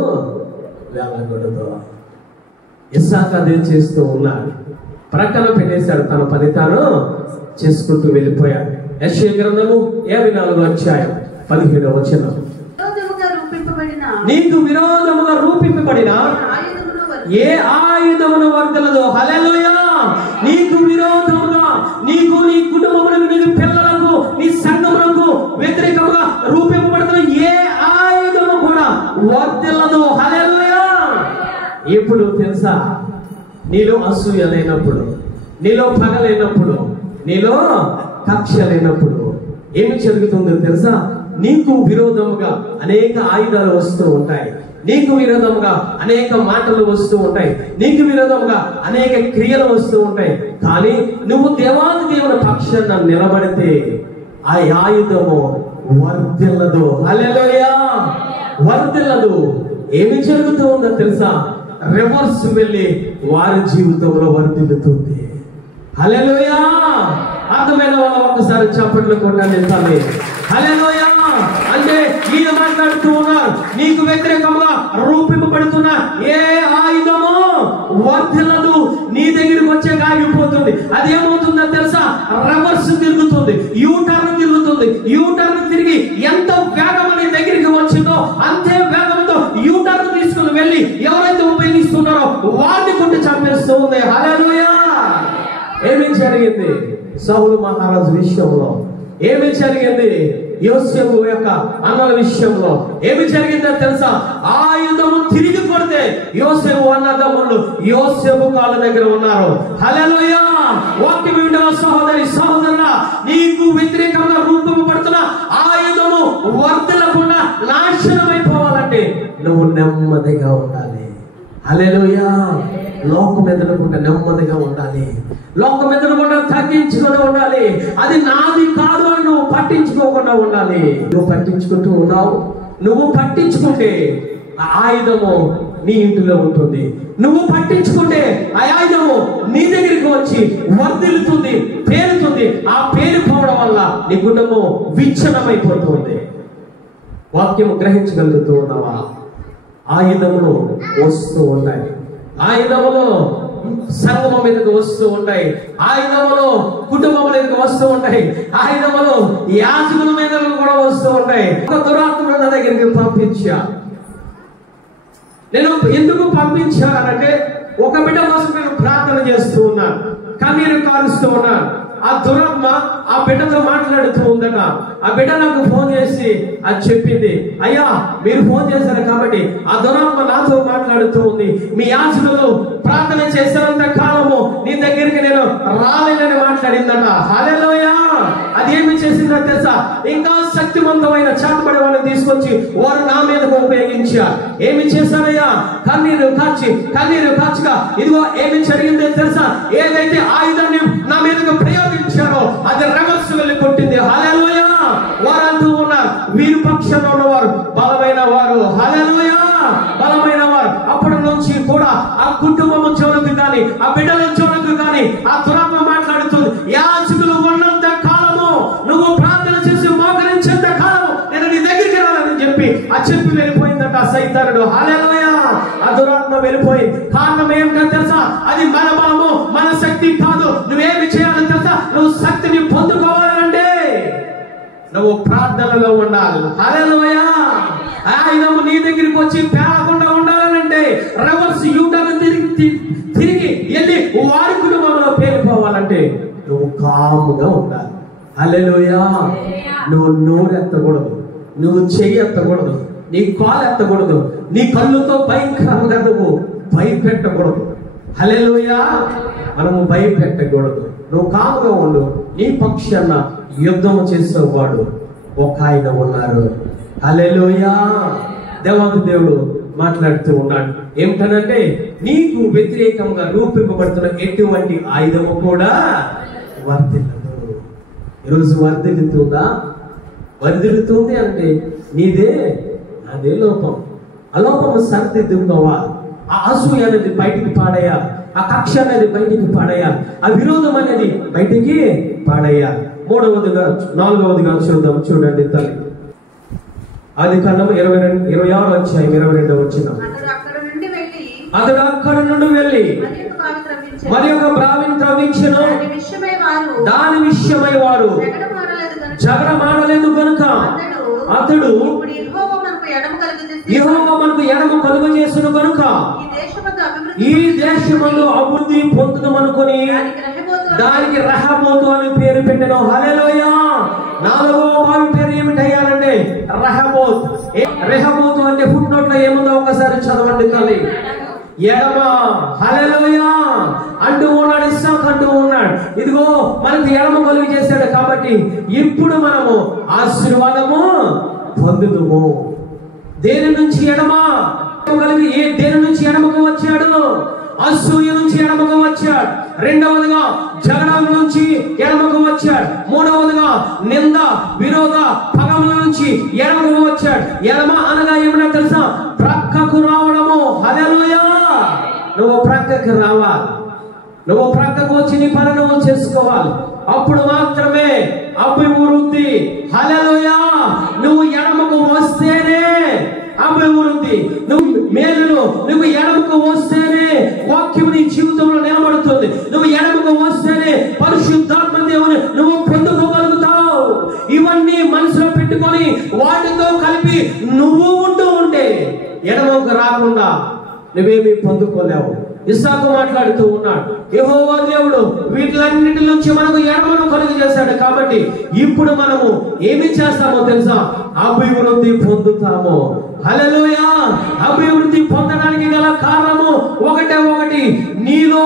వెళ్ళకూడదు. ఇస్సాకు అదే చేస్తూ ఉన్నాడు. ప్రక్కన పెట్టేశాడు, తన పని తాను చేసుకుంటూ వెళ్ళిపోయాడు. యెషయా గ్రంథము 54వ అధ్యాయం 15వ వచనం. నీకు విరోధముగా రూపింపబడిన ఏ ఆయుధమును వర్ధలదు. హల్లెలూయా. నీకు విరోధముగా, నీకు, నీ కుటుంబములకు, నీ పిల్లలకు, నీ సంఘములకు వ్యతిరేకముగా రూపింపబడుతున్న ఏ ఆయుధము కూడా వర్ధలదు. హల్లెలూయా. ఇప్పుడు తెలుసా, నీలో అసూయ లేనప్పుడు, నీలో పగ లేనప్పుడు, నీలో కక్ష లేనప్పుడు ఏమి జరుగుతుందో తెలుసా? నీకు విరోధముగా అనేక ఆయుధాలు వస్తూ ఉంటాయి, నీకు విరోధముగా అనేక మాటలు వస్తూ ఉంటాయి, నీకు విరోధముగా అనేక క్రియలు వస్తూ ఉంటాయి. కానీ నువ్వు దేవాది దేవుని పక్షాన నిలబడితే ఆ ఆయుధము వర్ధిల్లదు. హల్లెలూయా. వర్ధిల్లదు. ఏమి జరుగుతూ ఉందో తెలుసా? రివర్స్ వెళ్ళి వారి జీవితంలో వర్ధిల్లుతుంది. హల్లెలూయా! అర్థమైన వాళ్ళ ఒకసారి చప్పట్లు కొట్టాలి తల్లి. హల్లెలూయా! అంటే ఈయన మాట్లాడుతూ ఉన్నారు, నీకు వ్యతిరేకంగా రూపింపబడుతున్న ఏ ఆయుధము వర్ధిల్లదు, నీ దగ్గరికి వచ్చే ఆగిపోతుంది. అదేమవుతుందో తెలుసా? రివర్స్ తిరుగుతుంది, యూటర్న్ తిరుగుతుంది. యూటర్న్ తిరిగి ఎంత వేగం నీ దగ్గరికి వచ్చిందో అంతే వేగంతో యూటర్న్ తీసుకుని వెళ్ళి ఎవరైతే ఉపయోగిస్తున్నారో వారిని కొట్టి చంపేస్తూ ఉంది. హల్లెలూయా! ఏమి జరిగింది సౌలు మహారాజు విషయంలో? ఏమి జరిగింది యోసేపు యొక్క అన్నల విషయంలో? ఏమి జరిగిందో తెలుసా? ఆయుధము తిరిగి కొడితే యోసేపు అన్నదమ్ములు యోసేపు కాళ్ళ దగ్గర ఉన్నారు. హల్లెలూయా! వాక్యం వింటున్న సహోదరి సహోదరులా, నీకు వ్యతిరేకంగా రూపపడుతున్న ఆయుధము వర్ధిల్లకుండా నాశనమైపోవాలంటే నువ్వు నెమ్మదిగా ఉండాలి. హల్లెలూయా! లోకం ఎదురకుండా నెమ్మదిగా ఉండాలి. లోకం ఎదురకుండా తగ్గించుకొని ఉండాలి. అది నాది కాదు అని నువ్వు పట్టించుకోకుండా ఉండాలి. నువ్వు పట్టించుకుంటూ ఉన్నావు. నువ్వు పట్టించుకుంటే ఆ ఆయుధము నీ ఇంటిలో ఉంటుంది. నువ్వు పట్టించుకుంటే ఆ ఆయుధము నీ దగ్గరికి వచ్చి వర్ధిల్లుతుంది, పేరుతుంది. ఆ పేరు పోవడం వల్ల నీ కుటుంబం విచ్ఛిన్నమైపోతుంది. వాక్యము గ్రహించగలుగుతూ ఉన్నావా? ఆయుధములు వస్తూ ఉంటాయి. ఆయుధములు సంగమం మీదకి వస్తూ ఉంటాయి. ఆయుధములు కుటుంబం మీదకి వస్తూ ఉంటాయి. ఆయుధములు యాజకుల మీద కూడా వస్తూ ఉంటాయి. ఒక దురాత్మను నా దగ్గరికి పంపించా. నేను ఎందుకు పంపించానంటే ఒక బిడ్డ కోసం నేను ప్రార్థన చేస్తూ ఉన్నాను, కన్నీరు కారుస్తూ ఉన్నాను. ఆ దురాత్మ ఆ బిడ్డతో మాట్లాడుతూ ఉందట. ఆ బిడ్డ నాకు ఫోన్ చేసి అది చెప్పింది, అయ్యా మీరు ఫోన్ చేశారు కాబట్టి ఆ దురాత్మ నాతో మాట్లాడుతూ ఉంది. మీ యాజకులు ప్రార్థన చేసినంత కాలము నీ దగ్గరికి నేను రాలేనని మాట్లాడిందట. హల్లెలూయా! అది ఏమి చేసిందో తెలుసా? ఇంకా శక్తివంతమైన చాటబడి వాళ్ళని తీసుకొచ్చి వారు నా మీదకు ఉపయోగించారు. ఏమి చేశారయ్యా? కన్నీరు కాచుగా ఇదిగో ఏమి జరిగిందో తెలుసా? ఏదైతే ఆయుధాన్ని నా మీదకు ప్రయోగించారో అది రివర్స్ వెళ్ళి కొట్టింది. హల్లెలూయా! వారు అంటూ ఉన్నారు, వీరి పక్షంలో ఉన్నవారు బలమైన వారు. హల్లెలూయా! బలమైన వారు. అప్పటి నుంచి కూడా ఆ కుటుంబం చోరకు కానీ ఆ బిడ్డల చోరకు కానీ ఆ దురాత్మ మాట్లాడుతుంది, యాజకులు ఉన్నంత కాలము, నువ్వు ప్రార్థన చేసి మోకరించేంత కాలము నేను నీ దగ్గరికి రాలని చెప్పి వెళ్ళిపోయిందట సైతానుడు. హల్లెలూయా! ఆ దురాత్మ వెళ్ళిపోయి కారణం ఏమిటో తెలుసా? అది మన బలము మన శక్తి కాదు. నువ్వేమి చేయాలని తెలుసా? నువ్వు శక్తిని పొందుకోవాలంటే నువ్వు ప్రార్థనలో ఉండాలి. హల్లెలూయా! ఆయుధము నీ దగ్గరికి వచ్చి పేలకుండా ఉండాలంటే రివర్స్ యూటర్న్ తిరిగి వెళ్ళి వారి కుటుంబంలో పేలిపోవాలంటే నువ్వు కాముగా ఉండాలి. హల్లెలూయా! నువ్వు నోరెత్తకూడదు, నువ్వు చెయ్యి ఎత్తకూడదు, నీ కాలు ఎత్తకూడదు, నీ కళ్ళుతో భయంకరంగా నువ్వు భయపెట్టకూడదు. హల్లెలూయా! మనము భయపెట్టకూడదు. నువ్వు కాముగా ఉండు. నీ పక్షాన యుద్ధము చేసేవాడు ఒక ఆయన ఉన్నారు. హల్లెలూయా! దేవాది దేవుడు మాట్లాడుతూ ఉన్నాడు. ఏమిటనంటే నీకు వ్యతిరేకంగా రూపింపబడుతున్న ఎటువంటి ఆయుధము కూడా వర్ధిల్లదు. ఈరోజు వర్ధిల్లుతుంది అంటే నాదే లోపం. ఆ లోపము సరిదిద్దుకోవాలి. ఆ అసూయ అనేది బయటికి పాడేయాలి. ఆ కక్ష అనేది బయటికి పాడేయాలి. ఆ విరోధం అనేది బయటికి పాడేయాలి. 4వదిగా చూడండి తల్లి. ఆదికాండము 26వ అధ్యాయం 22వ వచనం. అతడు అక్కడ నుండి వెళ్ళి మరి ఒక బావిని త్రవ్వించెను. దాని విషయమై వారు జగడమాడలేదు కనుక అతడు యెహోవా మనకు ఎడమ కలుగజేసును కనుక ఈ దేశమందు అభివృద్ధి పొందుదమనుకొని దానికి రెహోబోతు అని పేరు పెట్టెను. హల్లెలూయా! 4వ బావి పేరు ఏమిటయ్యారంటే రెహోబోతు. రెహోబోతు అంటే ఫుట్ నోట్ లో ఏముందో ఒకసారి చదవండి తల్లి. ఎడమ. హల్లెలూయా! అంటూ ఉన్నాడు, ఇస్సాకు అంటూ ఉన్నాడు, ఇదిగో మనకి ఎడమ కలుగు చేశాడు కాబట్టి ఇప్పుడు మనము ఆశీర్వాదము పొందుదుము. దేని నుంచి ఎడమ కలిగి దేని నుంచి ఎడమకు వచ్చాడు? అసూయ నుంచి ఎడమకు వచ్చాడు. రెండవదిగా జగడాల నుంచి ఎడమకు వచ్చాడు. మూడవదిగా నింద విరోధ పగముల నుంచి ఎడమకు వచ్చాడు. ఎడమ అనగా ఏమన్నా తెలుసా? ప్రక్క ప్రక్కకు రావడము. హల్లెలూయా. నువ్వు ప్రక్కకు రావాలి. నువ్వు ప్రక్కకు వచ్చి నీ పని నువ్వు చేసుకోవాలి. అప్పుడు మాత్రమే అభివృద్ధి. హల్లెలూయా. నువ్వు ఎడమకు వస్తేనే అభివృద్ధి. నువ్వు మేలును నువ్వు ఎడమకు వస్తేనే వాక్యం నీ జీవితంలో నిలబడుతుంది. నువ్వు ఎడమకు వస్తేనే పరిశుద్ధాత్మ దేవుని నువ్వు పొందుకోగలుగుతావు. ఇవన్నీ మనసులో పెట్టుకొని వాటితో కలిపి నువ్వు ఉంటూ ఉంటే ఎడమకు రాకుండా నువ్వేమీ పొందుకోలేవు. ఇస్సాకు మాట్లాడుతూ ఉన్నాడు, యెహోవా దేవుడు వీటిలన్నిటి నుంచి మనకు ఎడమను కలుగు చేశాడు. కాబట్టి ఇప్పుడు మనము ఏమి చేస్తామో తెలుసా? అభివృద్ధి పొందుతాము. హల్లెలూయా. అభివృద్ధి పొందడానికి గల కారణము ఒకటి, నీలో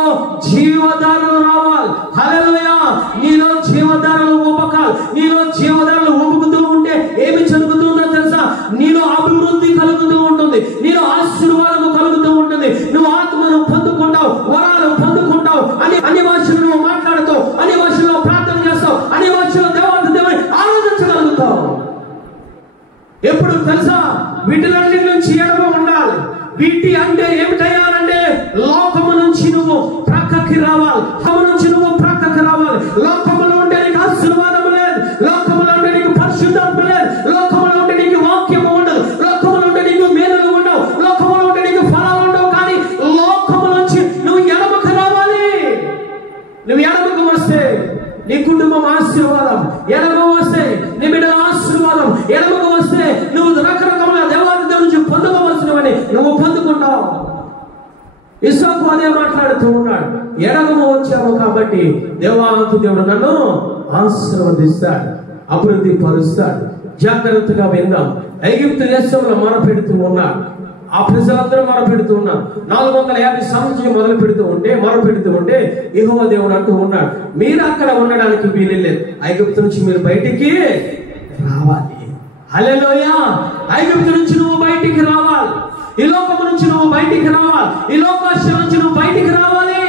జీవధారలు రావాలి. హల్లెలూయా. నీలో జీవధారలు ఉబకాలి. నీలో జీవధారలు ఉబుకుతూ ఉంటే ఏమి జరుగుతుందో తెలుసా? నీలో అభివృద్ధి కలుగుతూ ఉంటుంది. నీలో ఆశీర్వాదము కలుగుతూ ఉంటుంది. నువ్వు ఆత్మను పొందుకుంటావు, వరాలు పొందుకుంటావు. అన్ని భాషలు నువ్వు మాట్లాడుతావు, అన్ని భాషల్లో ప్రార్థన చేస్తావు, అన్ని భాషల్లో దేవాది దేవుని ఆరాధించగలుగుతావు. ఎప్పుడు తెలుసా? వీటిలన్నిటి నుంచి ఎడమ ఉండాలి. వీటి అంటే ఏమిటయ్యాలంటే లోకము నుంచి నువ్వు ప్రక్కకి రావాలి. లోకము నుంచి నువ్వు ప్రక్కకి రావాలి. లోకములో ఉంటే నీకు ఆశీర్వాదము లేదు. లోకములో ఉంటే నీకు పరిశుద్ధాత్మ లేదు. లోకములో ఉంటే నీకు వాక్యము ఉండదు. లోకములో ఉంటే నీకు మేలులు ఉండవు. లోకములో ఉంటే నీకు ఫలాలు ఉండవు. కానీ లోకము నుంచి నువ్వు ఎడమకు రావాలి. నువ్వు ఎడమకు వస్తే నీ కుటుంబం ఆశీర్వాదం, ఎడమకు వస్తే నీ బిడ్డల ఆశీర్వాదం, ఎడమకు వస్తే నువ్వు రకరకముల దేవాది దేవుడి నుంచి పొందవలసినవని నువ్వు పొందుకుంటావు. ఇస్సాకు అదే మాట్లాడుతూ ఉన్నాడు. ఎడమకు వచ్చాము కాబట్టి దేవాది దేవుడు నన్ను ఆశీర్వదిస్తాడు, అభివృద్ధి పరుస్తాడు. జాగ్రత్తగా విందాం. ఐగుప్తు దేశంలో మొరపెడుతూ ఉన్నాడు. ఆ ప్రజలందరూ మొరపెడుతూ ఉన్నారు. 450 సంవత్సరం మొరపెడుతూ ఉంటే యెహోవా దేవుడు అంటూ ఉన్నాడు, మీరు అక్కడ ఉండడానికి వీలు లేదు. ఐగుప్తు నుంచి మీరు బయటికి రావాలి. హల్లెలూయా. ఐగుప్తు నుంచి నువ్వు బయటికి రావాలి. ఈ లోకము నుంచి నువ్వు బయటికి రావాలి. ఈ లోకాశ నుంచి నువ్వు బయటికి రావాలి.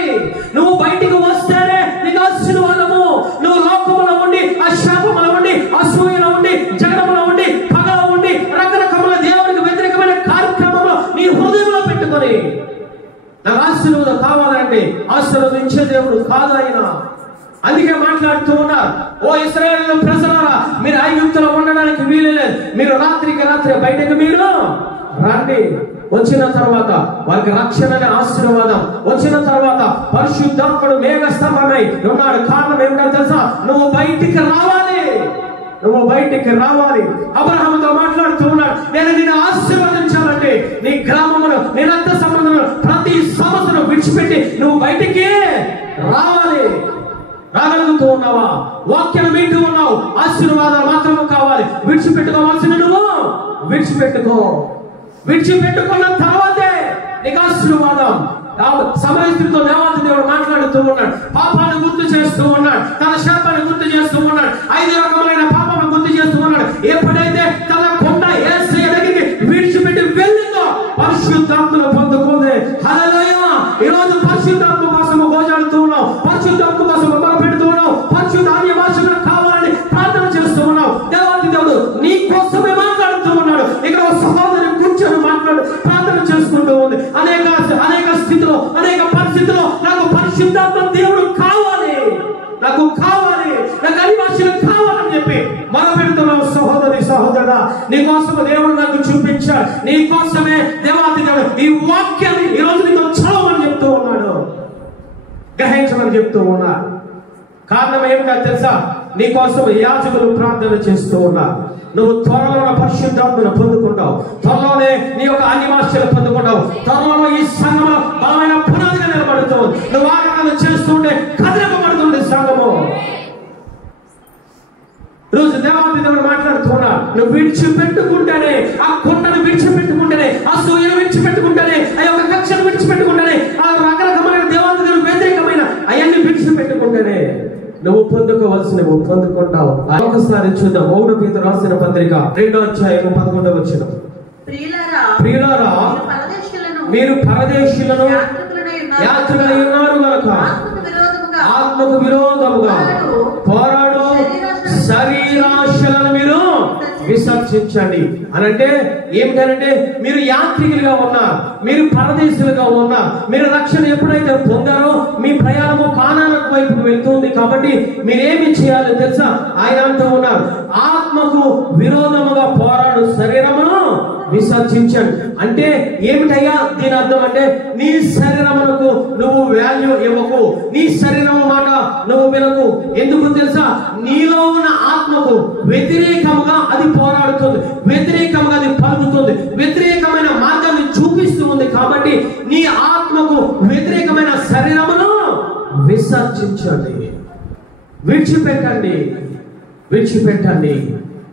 నువ్వు బయటికి వస్తేనే నీకు ఆశీర్వాదము. నువ్వు లోకములో ఉండి, ఆ శాపములో ఉండి, అసూయలో ఉండి, జగడములో ఉండి, పగలో ఉండి, రకరకముల దేవునికి వ్యతిరేకమైన కార్యక్రమంలో నీ హృదయంలో పెట్టుకొని నాకు ఆశీర్వాదం కావాలంటే ఆశీర్వదించే దేవుడు కాదు ఆయన. అందుకే మాట్లాడుతూ ఉన్నారు, ఓ ఇశ్రాయేలు ప్రజలారా, మీరు ఐగుప్తులో ఉండడానికి వీలు లేదు. మీరు రాత్రికి రాత్రి బయటకు మీరు రండి. వచ్చిన తర్వాత వారికి రక్షణ అనే ఆశీర్వాదం. వచ్చిన తర్వాత పరిశుద్ధాత్ముడు మేఘ స్తంభమై ఉన్నాడు. కారణం ఏమిటో తెలుసా? నువ్వు బయటికి రావాలి. నువ్వు బయటికి రావాలి. అబ్రహాముతో మాట్లాడుతూ ఉన్నాడు, నేను నిన్ను ఆశీర్వదించాలంటే నీ గ్రామమును, నీ రక్త సంబంధం ప్రతి సమస్యను విడిచిపెట్టి నువ్వు బయటికి రావాలి. రాగలుగుతూ ఉన్నావా? వాక్యం వింటూ ఉన్నావు. ఆశీర్వాదాలు మాత్రము కావాలి. విడిచిపెట్టుకోవాల్సిన నువ్వు విడిచిపెట్టుకున్న తర్వాతే నీకు ఆశీర్వాదం. సమయస్త్రితో దేవాది దేవుడు మాట్లాడుతూ ఉన్నాడు. పాపాన్ని గుర్తు చేస్తూ ఉన్నాడు. తన శాపాన్ని గుర్తు చేస్తూ ఉన్నాడు. 5 రకమైన పాపాలను గుర్తు చేస్తూ ఉన్నాడు. ఎప్పుడైతే తన కొండ యేసయ్య దగ్గరికి విడిచిపెట్టి వెళ్ళిందో పరిశుద్ధాత్మను పొందుకుంది. హల్లెలూయా. ఈ రోజు పరిశుద్ధాత్మ కోసం గోజాడుతూ ఉన్నావు. పరిశుద్ధాత్మ కోసం మొరపెడుతూ ఉన్నావు. పరిశుద్ధ అన్య భాషలు కావాలని ప్రార్థన చేస్తూ ఉన్నావు. దేవాది దేవుడు నీ కోసమే మాట్లాడుతూ ఉన్నాడు. ఇక్కడ సహోదరి కూర్చొని ప్రార్థన చేసుకుంటూ ఉంది. అనేక స్థితిలో, అనేక పరిస్థితుల్లో నాకు పరిశుద్ధాత్మ దేవుడు కావాలి, నాకు అన్ని భాషలు కావాలని చెప్పి మొరపెడుతున్నావు. సహోదరుడా, నీ కోసం దేవుడు నాకు చూపించాడు. నీ కోసమే దేవాది దేవుడు ఈ వాక్యాన్ని ఈ రోజు నీకు చదవమని చెప్తూ ఉన్నాడు, గ్రహించమని చెప్తూ ఉన్నాడు. కారణం ఏమిటో తెలుసా? నీ కోసం యాజకులు ప్రార్థన చేస్తూ ఉన్నారు. నువ్వు త్వరలో పరిశుద్ధాత్మను పొందుకుంటావు. త్వరలోనే నీ యొక్క అన్ని భాషలు పొందుకుంటావు. త్వరలో ఈ సంఘంలో బలమైన పునాదిగా నిలబడుతుంది. నువ్వు ఆరాధన చేస్తుంటే కదిలింపబడుతుంది సంఘము. రోజు దేవాది దేవుడు మాట్లాడుతున్నా, నువ్వు విడిచిపెట్టుకుంటేనే, ఆ కొండను విడిచిపెట్టుకుంటేనే, అసూయను విడిచిపెట్టుకుంటేనే, ఆ యొక్క కక్షను విడిచిపెట్టుకుంటేనే, ఆ రకరకమైన దేవాది దేవుడు వ్యతిరేకమైన అవన్నీ విడిచిపెట్టుకుంటేనే నువ్వు పొందుకోవాల్సినవి పొందుకుంటావు. ఒకసారి చూద్దాం. 1 పేతురు రాసిన పత్రిక 2వ అధ్యాయం 11వ వచనం. ప్రియులారా, మీరు పరదేశులను యాత్రికులై ఉన్నారు గనుక ఆత్మకు విరోధముగా పోరాడు శరీరాశలను మీరు విసర్జించండి అనంటే ఏమిటంటే మీరు యాత్రికులుగా ఉన్నా, మీరు పరదేశులుగా ఉన్నా, మీరు రక్షణ ఎప్పుడైతే పొందారో మీ ప్రయాణము కానాను వైపుకు వెళ్తుంది. కాబట్టి మీరేమి చేయాలో తెలుసా? ఆయన అంటూ ఉన్నారు, ఆత్మకు విరోధముగా పోరాడు శరీరమును విసర్జించండి. అంటే ఏమిటయ్యా దీని అర్థం? అంటే నీ శరీరమునకు నువ్వు వాల్యూ ఇవ్వకు, నీ శరీరం మాట నువ్వు వినకు. ఎందుకు తెలుసా? నీలో ఉన్న ఆత్మకు వ్యతిరేకంగా అది పోరాడుతుంది, వ్యతిరేకంగా అది పలుకుతుంది, వ్యతిరేకమైన మార్గాన్ని చూపిస్తూ ఉంది. కాబట్టి నీ ఆత్మకు వ్యతిరేకమైన శరీరమును విసర్జించండి, విడిచిపెట్టండి, విడిచిపెట్టండి.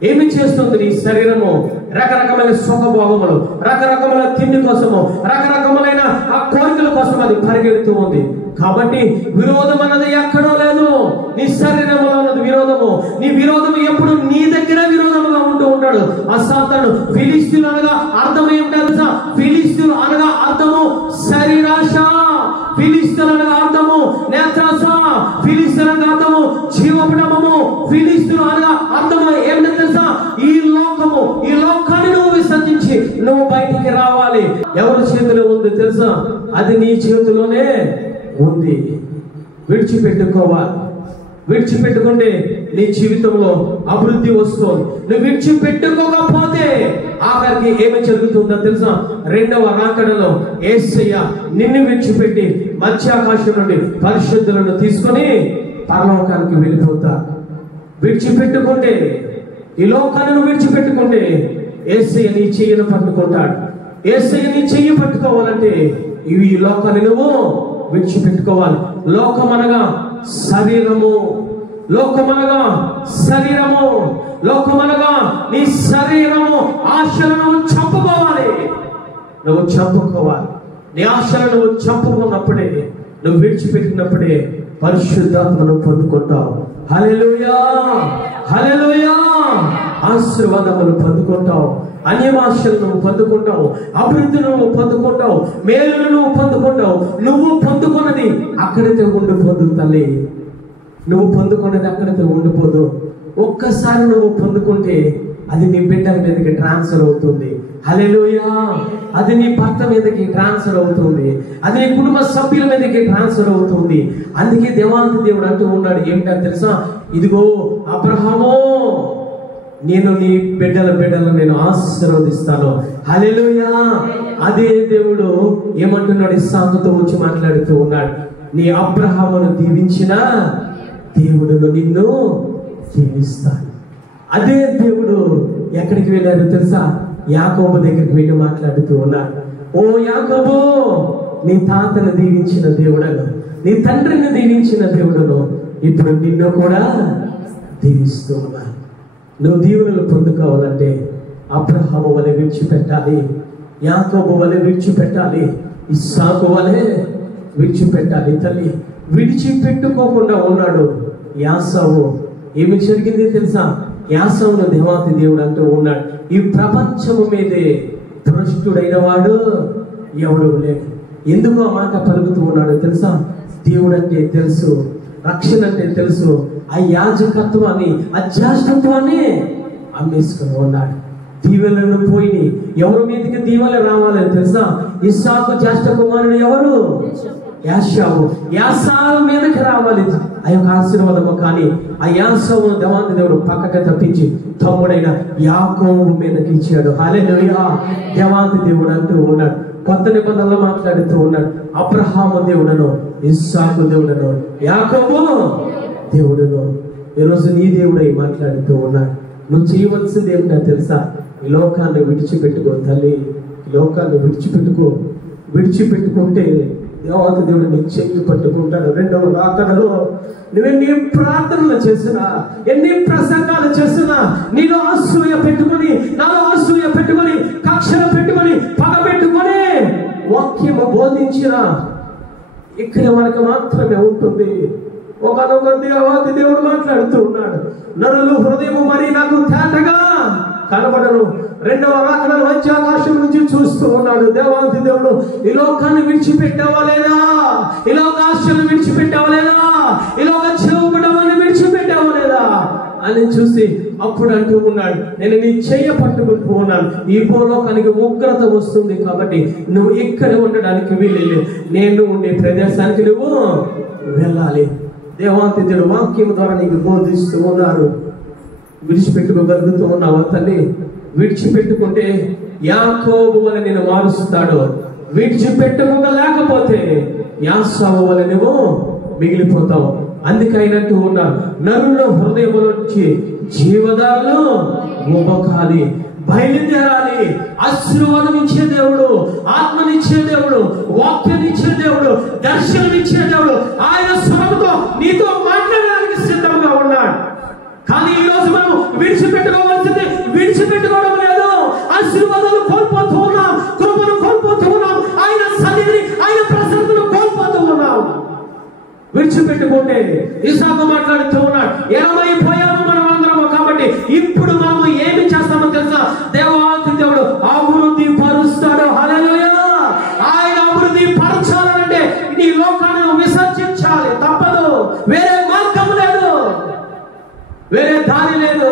ఏమి చేస్తుంది నీ శరీరము? రకరకమైన సుఖభోగములు, రకరకమైన తిండి కోసము, రకరకములైన ఆ కోరికల కోసం అది పరిగెడుతూ ఉంది. కాబట్టి విరోధం అన్నది ఎక్కడో లేదు, నీ శరీరంలో ఉన్నది విరోధము. నీ విరోధము ఎప్పుడు నీ దగ్గర విరోధముగా ఉంటూ ఉంటాడు ఆ సాతాను. ఫిలిష్తీయులు అనగా అర్థం ఏమిటో తెలుసా? ఫిలిష్తీయులు అనగా అర్థము శరీరాశ, ఫిలిష్తీయులు అనగా అర్థము నేత్రాశ, ఫిలిష్తీయులు అనగా అర్థము జీవపడమము, ఫిలిష్తీయులు అనగా అర్థము ఏమిటో తెలుసా? ఈ లోకము, ఈ లోకాన్ని నువ్వు విసర్జించి నువ్వు బయటికి రావాలి. ఎవరి చేతిలో ఉంది తెలుసా? అది నీ చేతిలోనే ఉంది. విడిచిపెట్టుకోవాలి. విడిచిపెట్టుకుంటే నీ జీవితంలో అభివృద్ధి వస్తుంది. నువ్వు విడిచిపెట్టుకోకపోతే ఆఖరికి ఏమి జరుగుతుందో తెలుసా? రెండవ రాకడలో యేసయ్య నిన్ను విడిచిపెట్టి మధ్యాకాశం నుండి పరిశుద్ధులను తీసుకొని పరలోకానికి వెళ్ళిపోతా. విడిచిపెట్టుకుంటే, ఈ లోకాన్ని విడిచిపెట్టుకుంటే యేసయ్య నీ చెయ్యిని పట్టుకుంటాడు. యేసయ్య నీ చెయ్యి పట్టుకోవాలంటే ఈ లోకాన్ని నువ్వు విడిచిపెట్టుకోవాలి. లోకమనగా శరీరము, లోకమనగా శరీరము, లోకమనగా నీ శరీరము ఆశలను చంపుకోవాలి. నువ్వు చంపుకోవాలి. నీ ఆశలను నువ్వు చంపుకున్నప్పుడే, నువ్వు విడిచిపెట్టినప్పుడే పరిశుద్ధాత్మను పొందుకుంటావు. హల్లెలూయా, హల్లెలూయా. ఆశీర్వాదములు పొందుకుంటావు, అన్యమాశలు నువ్వు పొందుకుంటావు, అభివృద్ధిని నువ్వు పొందుకుంటావు, మేలును నువ్వు పొందుకుంటావు. నువ్వు పొందుకున్నది అక్కడితో ఉండిపోదు తల్లి, నువ్వు పొందుకున్నది అక్కడితో ఉండిపోదు. ఒక్కసారి నువ్వు పొందుకుంటే అది నీ బిడ్డల మీదకి ట్రాన్స్ఫర్ అవుతుంది. హల్లెలూయా. అది నీ భర్త మీదకి ట్రాన్స్ఫర్ అవుతుంది, అది నీ కుటుంబ సభ్యుల మీదకి ట్రాన్స్ఫర్ అవుతుంది. అందుకే దేవాంత దేవుడు అంటూ ఉన్నాడు ఏమిటో తెలుసా? ఇదిగో అబ్రహాము, నేను నీ బిడ్డలను నేను ఆశీర్వదిస్తాను. హల్లెలూయా. అదే దేవుడు ఏమంటున్నాడు? ఇస్సాకుతో వచ్చి మాట్లాడుతూ ఉన్నాడు, నీ అబ్రహామును దీవించిన దేవుడును నిన్ను దీవిస్తాను. అదే దేవుడు ఎక్కడికి వెళ్ళారు తెలుసా? యాకోబు దగ్గరికి వెళ్ళి మాట్లాడుతూ ఉన్నాడు. ఓ యాకోబు, నీ తాతను దీవించిన దేవుడను, నీ తండ్రిని దీవించిన దేవుడను ఇప్పుడు నిన్ను కూడా దీవిస్తూ ఉన్నాను. నువ్వు దీవెనలు పొందుకోవాలంటే అబ్రహాము వలె విడిచిపెట్టాలి, యాకోబు వలె విడిచిపెట్టాలి, ఇస్సాకు వలె విడిచిపెట్టాలి. తల్లి విడిచిపెట్టుకోకుండా ఉన్నాడు యాసావు. ఏమి జరిగింది తెలుసా? యాసావును దేవాతి దేవుడు అంటూ ఉన్నాడు, ఈ ప్రపంచము మీదే భ్రష్టుడైన వాడు ఎవడు లేడు. ఎందుకు ఆ మాట పలుకుతూ ఉన్నాడు తెలుసా? దేవుడు అంటే తెలుసు, రక్షణ అంటే తెలుసు, ఆ యాజకత్వాన్ని, ఆ జ్యేష్ఠత్వాన్ని అమ్మేసుకుని ఉన్నాడు. దీవెలను పోయి ఎవరి మీదకి దీవెలు రావాలని తెలుసా? ఇస్సాకు జ్యేష్ఠ కుమారుడు ఎవరు? యాషావు. యాసావు మీదకి రావాలి ఆ యొక్క ఆశీర్వాదము. కానీ ఆ యాసావు దేవాంతి దేవుడు పక్కకి తప్పించి తమ్ముడైన యాకోబు మీదకి ఇచ్చాడు. హల్లెలూయా. దేవాంతి దేవుడు అంటూ ఉన్నాడు, కొత్త నిబంధనలో మాట్లాడుతూ ఉన్నాడు, అబ్రహాము దేవుడను, ఇస్సాకు దేవుడను, యాకోబు దేవుడును. ఈరోజు నీ దేవుడై మాట్లాడుతూ ఉన్నాడు. నువ్వు చేయవలసింది ఏమిటో తెలుసా? ఈ లోకాన్ని విడిచిపెట్టుకో తల్లి, ఈ లోకాన్ని విడిచిపెట్టుకో. విడిచిపెట్టుకుంటే దేవాంత దేవుడు నీ చెయ్యి పట్టుకుంటాడు. రెండవ రాకడలో నువ్వెన్ని ప్రార్థనలు చేసినా, ఎన్ని ప్రసంగాలు చేసినా, నీలో అసూయ పెట్టుకొని, నాలో అసూయ పెట్టుకొని, కక్షలు పెట్టుకొని, పగ పెట్టుకొని వాక్యము బోధించిన ఇక్కడ మనకు మాత్రమే ఉంటుంది. ఒకనొక దేవాది దేవుడు మాట్లాడుతూ ఉన్నాడు, నరులు హృదయము మరి నాకు తేటగా కనబడను. రెండవ రాకడలో వచ్చి ఆకాశం నుంచి చూస్తూ ఉన్నాడు దేవాది దేవుడు. ఈ లోకాన్ని విడిచిపెట్టావా లేదా? ఈ లోక ఆశను విడిచిపెట్టావా లేదా? ఈ లోక చెవుపడమని విడిచిపెట్టావా లేదా అని చూసి అప్పుడు అంటూ ఉన్నాడు, నేను నీ చెయ్య పట్టుకుంటూ ఉన్నాను, ఈ భూలోకానికి ఉగ్రత వస్తుంది కాబట్టి నువ్వు ఇక్కడ ఉండడానికి వీలేదు, నేను ఉండే ప్రదేశానికి నువ్వు వెళ్ళాలి. దేవాతిథుడు వాక్యం ద్వారా నీకు బోధిస్తూ ఉన్నారు. విడిచిపెట్టుకోగలుగుతూ ఉన్నావా తల్లి? విడిచిపెట్టుకుంటే యాకోబు వలె నేను మారుస్తాడు, విడిచిపెట్టుకోలేకపోతే యాసావు వలె నువ్వు మిగిలిపోతావు. అందుకైనట్టు ఉన్నారు, నరుల హృదయముల నుంచి జీవదారులు ఉబకాలి, బయలుదేరాలి. ఆశీర్వాదం ఇచ్చే దేవుడు, ఆత్మనిచ్చే దేవుడు, వాక్యాన్నిచ్చే దేవుడు, దర్శనమిచ్చే దేవుడు ఆయన స్వరంతో నీతో మాట్లాడడానికి సిద్ధంగా ఉన్నాడు. కానీ ఈ రోజు మనం విడిచిపెట్టుకోవాల్సింది విడిచిపెట్టుకోవడం లేదు. ఆశీర్వాదాలు కోల్పోతూ ఉన్నాం, కృపను కోల్పోతూ ఉన్నాం, ఆయన సన్నిధిని, ఆయన ప్రసన్నతను కోల్పోతూ ఉన్నాం. విడిచిపెట్టుకుంటే ఇసాకు మాట్లాడుతూ ఉన్నాడు, ఏమైపోయాము మనం అందరము. కాబట్టి ఇప్పుడు మనము ఏమి చేస్తామో తెలుసా? దేవాతి దేవుడు అభివృద్ధి పరుస్తాడు. హల్లెలూయా! ఆయన అభివృద్ధి పరచాలంటే నీ లోకాన్ని విసర్జించాలి, తప్పదు. వేరే మార్గం లేదు, వేరే దారి లేదు.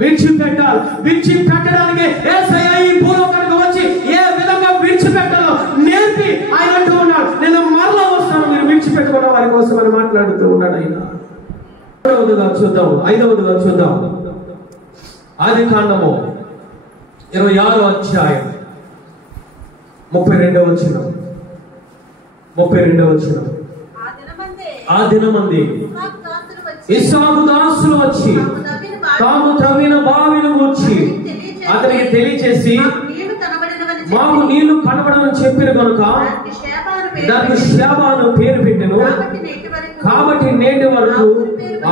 విడిచిపెట్టాలి. విడిచిపెట్టడానికి యేసయ్య ఈ భూలోకానికి వచ్చి ఏ విధంగా విడిచిపెట్టాలో నేర్పి ఆయన అంటూ ఉన్నాడు, నేను మరలా వస్తాను, మీరు విడిచిపెట్టుకున్న వారి కోసం అని మాట్లాడుతూ ఉన్నాడు ఆయన. 5వదిగా చూద్దాం. ఆదికాండము 26వ అధ్యాయం 32వ వచనం. ఆ దినమంది ఇస్సాకు దాసులు వచ్చి తాము త్రవ్విన బావిని వచ్చి అతనికి తెలియచేసి, మాకు నీళ్లు కనబడమని చెప్పిన కనుక దానికి షేబాను పేరు పెట్టెను. కాబట్టి నేటి వరకు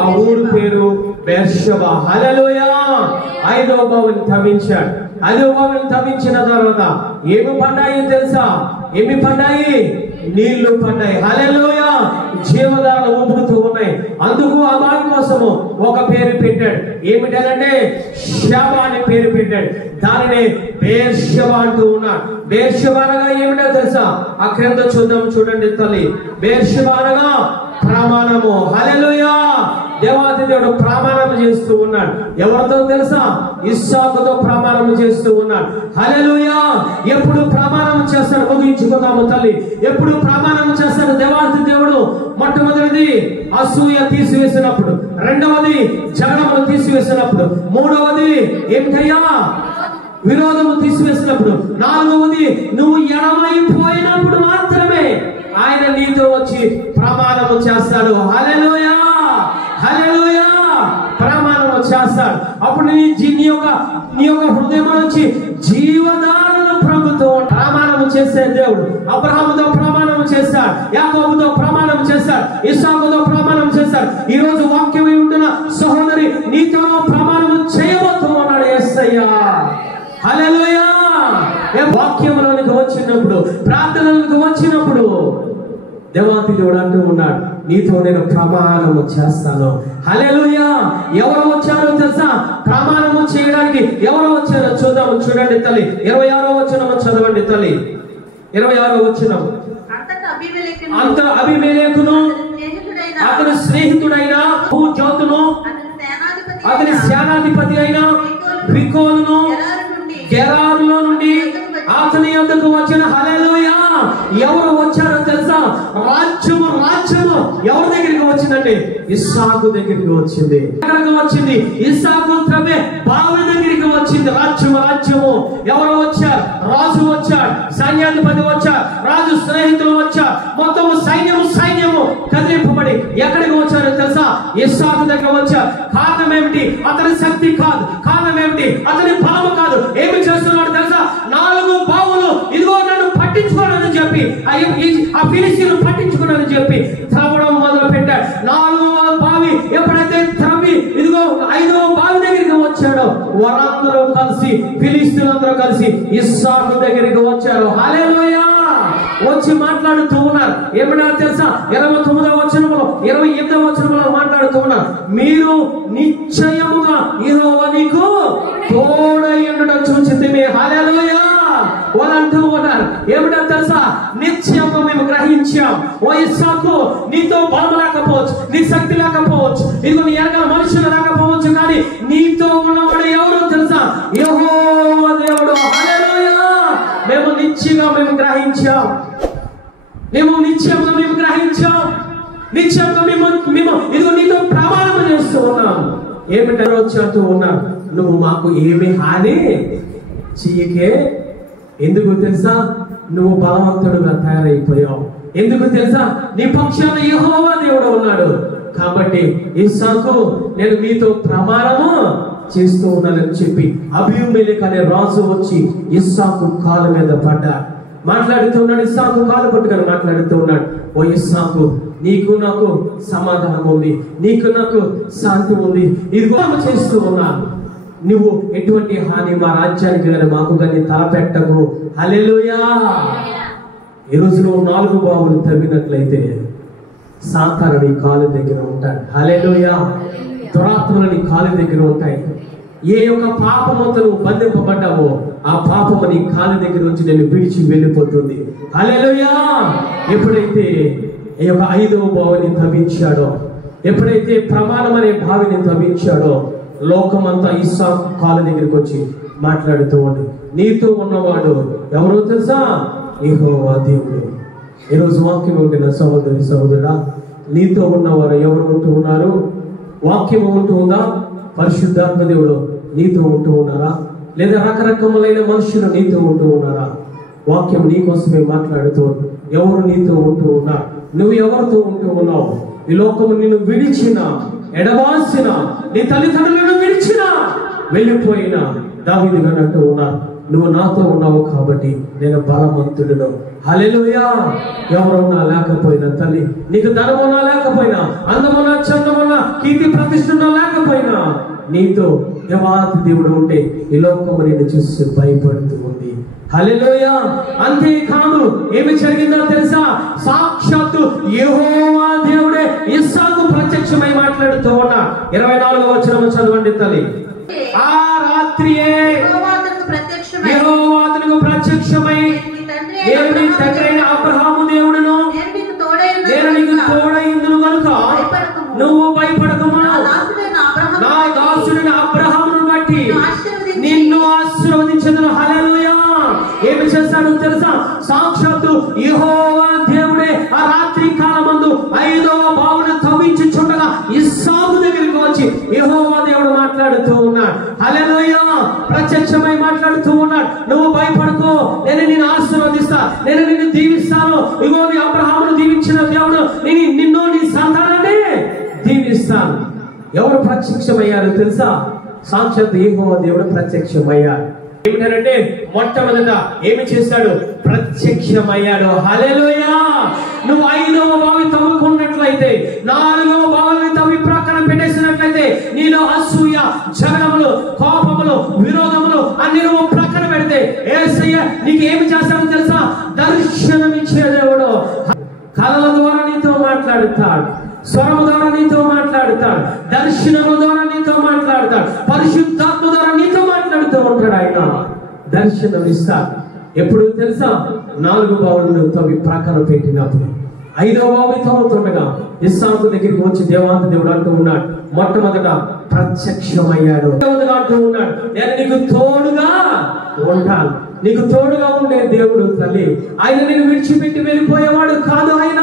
ఆ ఊరు పేరు బెర్షెబా. హల్లెలూయా! 5వ బావిని తవ్వించాడు. 5వ బావిని తవ్వించిన తర్వాత ఏమి పడ్డాయి తెలుసా? ఏమి పడ్డాయి? నీళ్లు పడ్డాయి. హల్లెలూయా! జీవధారలు ఊపుతూ ఉన్నాయి. అందుకు ఆ బావి కోసము ఒక పేరు పెట్టాడు. ఏమిటంటే షేబా అని పేరు పెట్టాడు. దానిని బెర్షెబా అంటూ ఉన్నాడు. బెర్షెబా అనగా ఏమిటో తెలుసా? ఆ క్రింద చూడండి తల్లి. బెర్షెబా అనగా ప్రమాణము. హల్లెలూయా! దేవాది దేవుడు ప్రమాణం చేస్తూ ఉన్నాడు. ఎవరితో తెలుసా? ఇస్సాకుతో ప్రమాణం చేస్తూ ఉన్నాడు. హల్లెలూయా! ఎప్పుడు ప్రమాణం చేస్తాడు? ముగించుకుందాము తల్లి. ఎప్పుడు ప్రమాణం చేస్తాడు దేవాది దేవుడు? మొట్టమొదటిది అసూయ తీసివేసినప్పుడు, రెండవది జగడములు తీసివేసినప్పుడు, మూడవది ఏమిటయ్యా? విరోధము తీసివేసినప్పుడు, నాలుగవది నువ్వు ఎడమైపోయినప్పుడు మాత్రమే ఆయన నీతో వచ్చి ప్రమాణము చేస్తాడు. హల్లెలూయా! హల్లెలూయా! ప్రమాణము చేస్తాడు. అప్పుడు నీ యొక్క హృదయం నుంచి జీవధారను ప్రభుతో ప్రమాణము చేసే దేవుడు. అబ్రహాముతో ప్రమాణము చేస్తాడు, యాకోబుతో ప్రమాణం చేస్తాడు, ఇస్సాకుతో ప్రమాణం చేస్తాడు. ఈ రోజు వాక్యమై ఉంటున్న సహోదరి నీతో ప్రమాణము చేయబోతూ ఉన్నాడు యేసయ్య. హల్లెలూయా! వాక్యంలోనికి వచ్చినప్పుడు, ప్రార్థనలకు వచ్చినప్పుడు దేవాతి దేవుడు అంటూ ఉన్నాడు, నీతో నేను ప్రమాణము చేస్తాను. హల్లెలూయా! ఎవరు వచ్చారో తెలుసా? ప్రమాణము చేయడానికి ఎవరు వచ్చారో చూడండి తల్లి. 26వ వచనం చదవండి తల్లి. 26వ వచనం. అంత అబీమెలెకును అతని స్నేహితుడైన హూజోతును అతని సేనాధిపతి అయిన ఫికోలును గెరారులో నుండి అతని యొద్దకు వచ్చిన. హల్లెలూయా! ఎవరు వచ్చారో తెలుసా? రాజ్యము ఎవరి దగ్గరికి వచ్చిందంటే ఇస్సాకు దగ్గరికి వచ్చింది. ఎక్కడికి వచ్చింది? ఇస్సాకు త్రవ్వే బావి దగ్గరికి వచ్చింది. రాజ్యము ఎవరు వచ్చారు? రాజు వచ్చాడు, సైన్యాధిపతి వచ్చారు, రాజు స్నేహితులు వచ్చారు, మొత్తం సైన్యము కదిలింపబడి ఎక్కడికి వచ్చారో తెలుసా? ఇస్సాకు దగ్గర వచ్చారు. కారణం ఏమిటి? అతని శక్తి కాదు, కారణం ఏమిటి? అతని బలము కాదు. ఏమి చేస్తున్నాడు తెలుసా? 4 బావులు ఇదిగో నన్ను పట్టించుకోనని చెప్పి, ఆ ఫిలిస్తీయులు పట్టించుకోనని చెప్పి త్రవ్వడం మొదలు పెట్టాడు. 4వ బావి ఎప్పుడైతే త్రవ్వి ఇదిగో 5వ బావి దగ్గరికి వచ్చాడో వారందరూ కలిసి, ఫిలిస్తీయులందరూ కలిసి ఇస్సాకు దగ్గరికి వచ్చారు. హల్లెలూయా! వచ్చి మాట్లాడుతూ ఉన్నారు. ఏమన్నా తెలుసా? 29వ వచనంలో 28వ వచనంలో మాట్లాడుతూ ఉన్నారు, మీరు నిశ్చయముగా యెహోవా నీకు తోడై ఉండడం చూచితిమి. హల్లెలూయా! వాళ్ళు అంటూ ఉన్నారు, ఏమిటో తెలుసా? నిశ్చయంగా మేము గ్రహించాం. ఓ ఇస్సాకు, నీతో బలం లేకపోవచ్చు, నీ శక్తి లేకపోవచ్చు, ఇదిగో నీ ఎనక మనుషులు లేకపోవచ్చు, కానీ నీతో ఉన్నవాడు ఎవరో తెలుసా? యెహోవా దేవుడు. హల్లెలూయా. మేము నిత్యంగా గ్రహించాం. నిత్యంగా మేము ఇదిగో నీతో ప్రమాణం చేస్తూ ఉన్నాం. ఏమిటో వచ్చి అంటూ ఉన్నాం, నువ్వు మాకు ఏమి హాని చెయ్యకే. ఎందుకు తెలుసా? నువ్వు బలవంతుడుగా తయారైపోయావు. ఎందుకు తెలుసా? నీ పక్షాన యెహోవా దేవుడు ఉన్నాడు. కాబట్టి ఇస్సాకు నేను మీతో ప్రమాణము చేస్తూ ఉన్నానని చెప్పి అబీమెలెకు అనే రాజు వచ్చి ఇస్సాకు కాలు మీద పడ్డాడు. మాట్లాడుతున్నాడు. ఇస్సాకు కాలు పట్టుకొని మాట్లాడుతూ ఉన్నాడు, ఓ ఇస్సాకు, నీకు నాకు సమాధానం ఉంది, నీకు నాకు శాంతి ఉంది, ఇదిగో చేస్తూ ఉన్నాను. నువ్వు ఎటువంటి హాని మా రాజ్యానికి కానీ మాకు కానీ తలపెట్టకు. హల్లెలూయా. ఈ రోజు నువ్వు 4 బావులు తవ్వినట్లయితే సాతాను నీ కాలు దగ్గర ఉంటాడు. హల్లెలూయా. దురాత్మలు నీ కాలు దగ్గర ఉంటాయి. ఏ యొక్క పాపముతో నువ్వు బంధింపబడ్డావో ఆ పాపము నీ కాలు దగ్గర నుంచి నేను విడిచి వెళ్ళిపోతుంది. హల్లెలూయా. ఎప్పుడైతే ఈ యొక్క 5వ బావిని తవ్వించాడో, ఎప్పుడైతే ప్రమాణం అనే బావిని తవ్వించాడో, లోకమంతా ఇస్సాకు కాలు దగ్గరికి వచ్చి మాట్లాడుతూ ఉండి, నీతో ఉన్నవాడు ఎవరో తెలుసా? యెహోవా దేవుడు. ఈరోజు వాక్యం ఉంటున్న సహోదరి సహోదరుడా, నీతో ఉన్నవారు ఎవరు ఉంటూ ఉన్నారు? వాక్యం ఉంటూ ఉందా? పరిశుద్ధాత్మ దేవుడు నీతో ఉంటూ ఉన్నారా? లేదా రకరకములైన మనుషులు నీతో ఉంటూ ఉన్నారా? వాక్యం నీకోసమే మాట్లాడుతూ ఎవరు నీతో ఉంటూ ఉన్నారు? నువ్వు ఎవరితో ఉంటూ ఉన్నావు? ఈ లోకము నిన్ను విడిచిన, ఎడబాసిన, నీ తల్లిదండ్రులను విడిచిన, వెళ్ళిపోయిన దావీదు గారు అంటూ ఉన్నారు, నువ్వు నాతో ఉన్నావు కాబట్టి నేను బలవంతుడును. హల్లెలూయా. ఎవరున్నా లేకపోయినా తల్లి, నీకు ధనమున్నా లేకపోయినా, అందమున్నా చందమున్నా, కీర్తి ప్రతిష్ఠున్నా లేకపోయినా, నీతో దేవాది దేవుడు ఉంటే ఈ లోకము నిన్ను చూసి భయపడుతూ ఉంది. హల్లెలూయా. అంతేకాదు, ఏమి జరిగిందో తెలుసా? సాక్షాత్తు యెహోవా దేవుడే ఇస్సాకు ప్రత్యక్షమై మాట్లాడుతూ ఉన్నా. 24వ వచనం చదవండి తల్లి. ఆ రాత్రియే యెహోవా అతనికి ప్రత్యక్షమై, నేను నీ తండ్రైన అబ్రహాము దేవుడును, నేను నీకు తోడైందును కనుక నువ్వు భయపడకము. నా దాసుడైన అబ్రహామును బట్టి నిన్ను ఆశీర్వదించెదను. హల్లెలూయా. ఏమి చేస్తాడో తెలుసా? సాక్షాత్తు యెహోవా దేవుడే ఆ రాత్రి కాలమందు 5వ బావును తవ్వించుచుండగా ఇస్సాకు దగ్గరికి వచ్చి యెహోవా దేవుడు మాట్లాడుతూ ఉన్నాడు. హల్లెలూయా. ప్రత్యక్షమై మాట్లాడుతూ ఉన్నాడు, నువ్వు భయపడకు, నేను నిన్ను ఆశీర్వదిస్తా, నేను నిన్ను దీవిస్తాను. ఇగో నీ అబ్రహామును దీవించిన దేవుడు నిన్ను నీ సంతానాన్ని దీవిస్తాను. ఎవరు ప్రత్యక్షమయ్యారు తెలుసా? సాక్షాత్ యెహోవా దేవుడు ప్రత్యక్షమయ్యాడు. ఏమిటంటే మొట్టమొదట ఏమి చేశాడు? ప్రత్యక్షమయ్యాడు. హల్లెలూయా. నువ్వు 5వ బావి తవ్వుకున్నట్లయితే, 4వ బావిని తవ్వి ప్రక్కన పెట్టేసినట్లయితే, నీలో అసూయ, జగడములు, కోపములు, విరోధములు అన్ని నువ్వు ప్రక్కన పెడితే యేసయ్య నీకు ఏమి చేస్తాడో తెలుసా? దర్శనమిచ్చే దేవుడు. కళల ద్వారా నీతో మాట్లాడుతాడు, స్వరము ద్వారా నీతో మాట్లాడుతాడు, దర్శనము ద్వారా నీతో మాట్లాడుతాడు, పరిశుద్ధాత్మ ద్వారా నీతో మాట్లాడుతూ ఉంటాడు. ఆయన దర్శనం ఇస్తాడు. ఎప్పుడు తెలుసా? 4 బావులను తవ్వి ప్రక్కన పెట్టినప్పుడు 5వ బావి తవ్వుతుండగా ఇస్సాకు దగ్గరికి వచ్చి దేవాంత దేవుడు అంటూ ఉన్నాడు, మొట్టమొదట ప్రత్యక్షమయ్యాడు. అంటూ ఉన్నాడు, నేను నీకు తోడుగా ఉంటాను. నీకు తోడుగా ఉండే దేవుడు తల్లి. ఆయన నేను విడిచిపెట్టి వెళ్ళిపోయేవాడు కాదు. ఆయన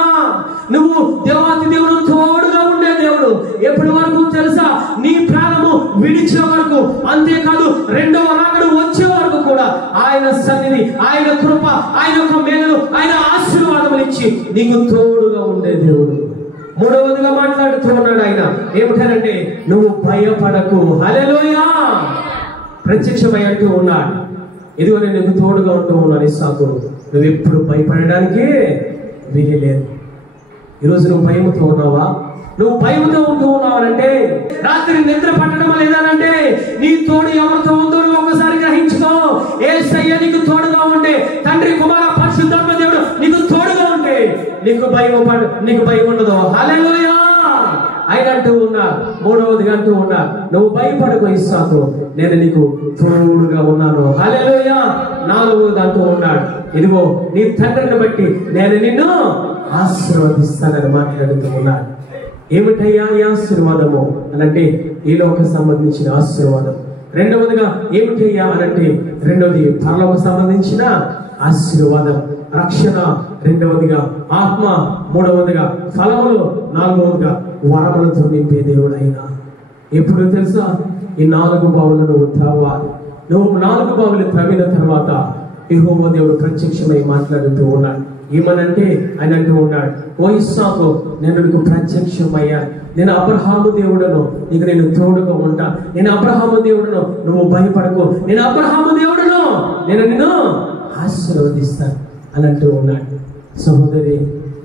నువ్వు దేవాతి దేవుడు తోడుగా ఉండే దేవుడు. ఎప్పటి వరకు తెలుసా? నీ ప్రాణము విడిచే వరకు. అంతేకాదు, 2వ రాకడ వచ్చే వరకు కూడా ఆయన సన్నిధి, ఆయన కృప, ఆయన యొక్క మేలు, ఆయన ఆశీర్వాదములు ఇచ్చి నీకు తోడుగా ఉండే దేవుడు. 3వదిగా మాట్లాడుతూ ఉన్నాడు ఆయన. ఏమిటంటే నువ్వు భయపడకు. హల్లెలూయా. ప్రత్యక్షమై అంటూ ఉన్నాడు, ఇదిగో నేను నీకు తోడుగా ఉంటూ ఉన్నాను ఇస్సాకు, నువ్వు ఎప్పుడు భయపడడానికి వీలేదు. ఈరోజు నువ్వు భయముతో ఉన్నావా? నువ్వు భయముతో ఉంటూ ఉన్నావంటే, రాత్రి నిద్ర పట్టడం లేదనంటే నీ తోడు ఎవరితో ఉందో నువ్వు ఒకసారి గ్రహించుకో. యేసయ్య నీకు తోడుగా ఉంటే, తండ్రి, కుమార, పరిశుద్ధాత్మ దేవుడు నీకు తోడుగా ఉంటే నీకు భయం ఉండదు. హల్లెలూయా. ఆయన అంటూ ఉన్నారు, 3వదిగా అంటూ ఉన్నారు, నువ్వు భయపడకు ఇస్సాకు, నేను నీకు తోడుగా ఉన్నాను. హల్లెలూయా. 4వది అంటూ ఉన్నాడు, ఇదిగో నీ తండ్రిని బట్టి నేను నిన్ను ఆశీర్వదిస్తానని మాట్లాడుతూ ఉన్నాడు. ఏమిటయ్యా ఈ ఆశీర్వాదము అనంటే ఈ లోక సంబంధించిన ఆశీర్వాదం. రెండవదిగా ఏమిటయ్యా అనంటే రెండవది పరలోక సంబంధించిన ఆశీర్వాదం, రక్షణ. రెండవదిగా ఆత్మ. మూడవదిగా ఫలములు. నాలుగవదిగా వరములతో నింపే దేవుడు అయినా. ఎప్పుడు తెలుసా? ఈ 4 బావులను నువ్వు త్రవ్వాలి. నువ్వు 4 బావులు త్రవ్విన తర్వాత యెహోవా దేవుడు ప్రత్యక్షమై మాట్లాడుతూ ఉన్నాడు. ఏమనంటే ఆయన అంటూ ఉన్నాడు, ఓ ఇస్సాకు, నేను నీకు ప్రత్యక్షమయ్యా. నేను అబ్రహాము దేవుడను, నీకు నేను తోడుగా ఉంటా. నేను అబ్రహాము దేవుడను, నువ్వు భయపడకు. నేను అబ్రహాము దేవుడను, నేను నిన్ను ఆశీర్వదిస్తాను అని అంటూ ఉన్నాడు. సహోదరి,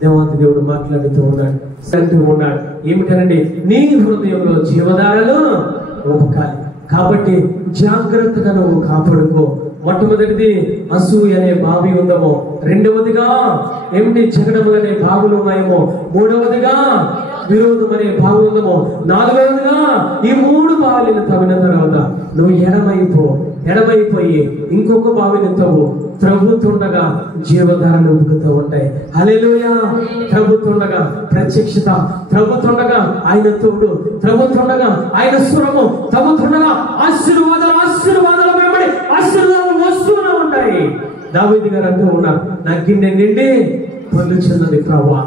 దేవాతి దేవుడు మాట్లాడుతూ ఉన్నాడు, అంటూ ఉన్నాడు ఏమిటనండి, నీ హృదయంలో జీవధారలు ఒప్పుకాలి. కాబట్టి జాగ్రత్తగా నువ్వు కాపాడుకో. మొట్టమొదటిది అసూయ అనే బావి ఉందమో, రెండవదిగా ఏమిటి జగడములు అనే బావులు ఉన్నాయేమో, మూడవదిగా విరోధం అనే బావి ఉందమో, నాలుగవదిగా ఈ 3 బావులను తవ్విన తర్వాత నువ్వు ఎడమైపోయి ఇంకొక బావిని త్రవ్వుతుండగా జీవధారలు ఉబుకుతూ ఉంటాయి. హల్లెలూయా. త్రవ్వుతుండగా ప్రత్యక్షత, త్రవ్వుతుండగా ఆయన తోడు, త్రవ్వుతుండగా ఆయన స్వరము, త్రవ్వుతుండగా ఆశీర్వాదాలు వెంబడి ఆశీర్వాదాలు వస్తూనే ఉంటాయి. దావీదు గారు అంటూ ఉన్నారు, నా గిన్నె నిండి పొర్లుచున్నది ప్రభువా.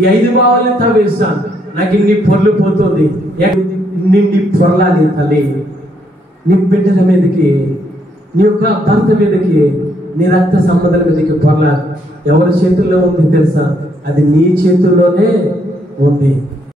ఈ 5 బావుల్ని తవ్వేశాను, నాకు ఇన్ని పొర్లు పోతుంది. నిండి పొరలాలి తల్లి. నీ బిడ్డల మీదకి, నీ యొక్క భర్త మీదకి, నీ రక్త సంబంధాల మీదకి పొరలాలి. ఎవరి చేతుల్లో ఉంది తెలుసా? అది నీ చేతుల్లోనే ఉంది.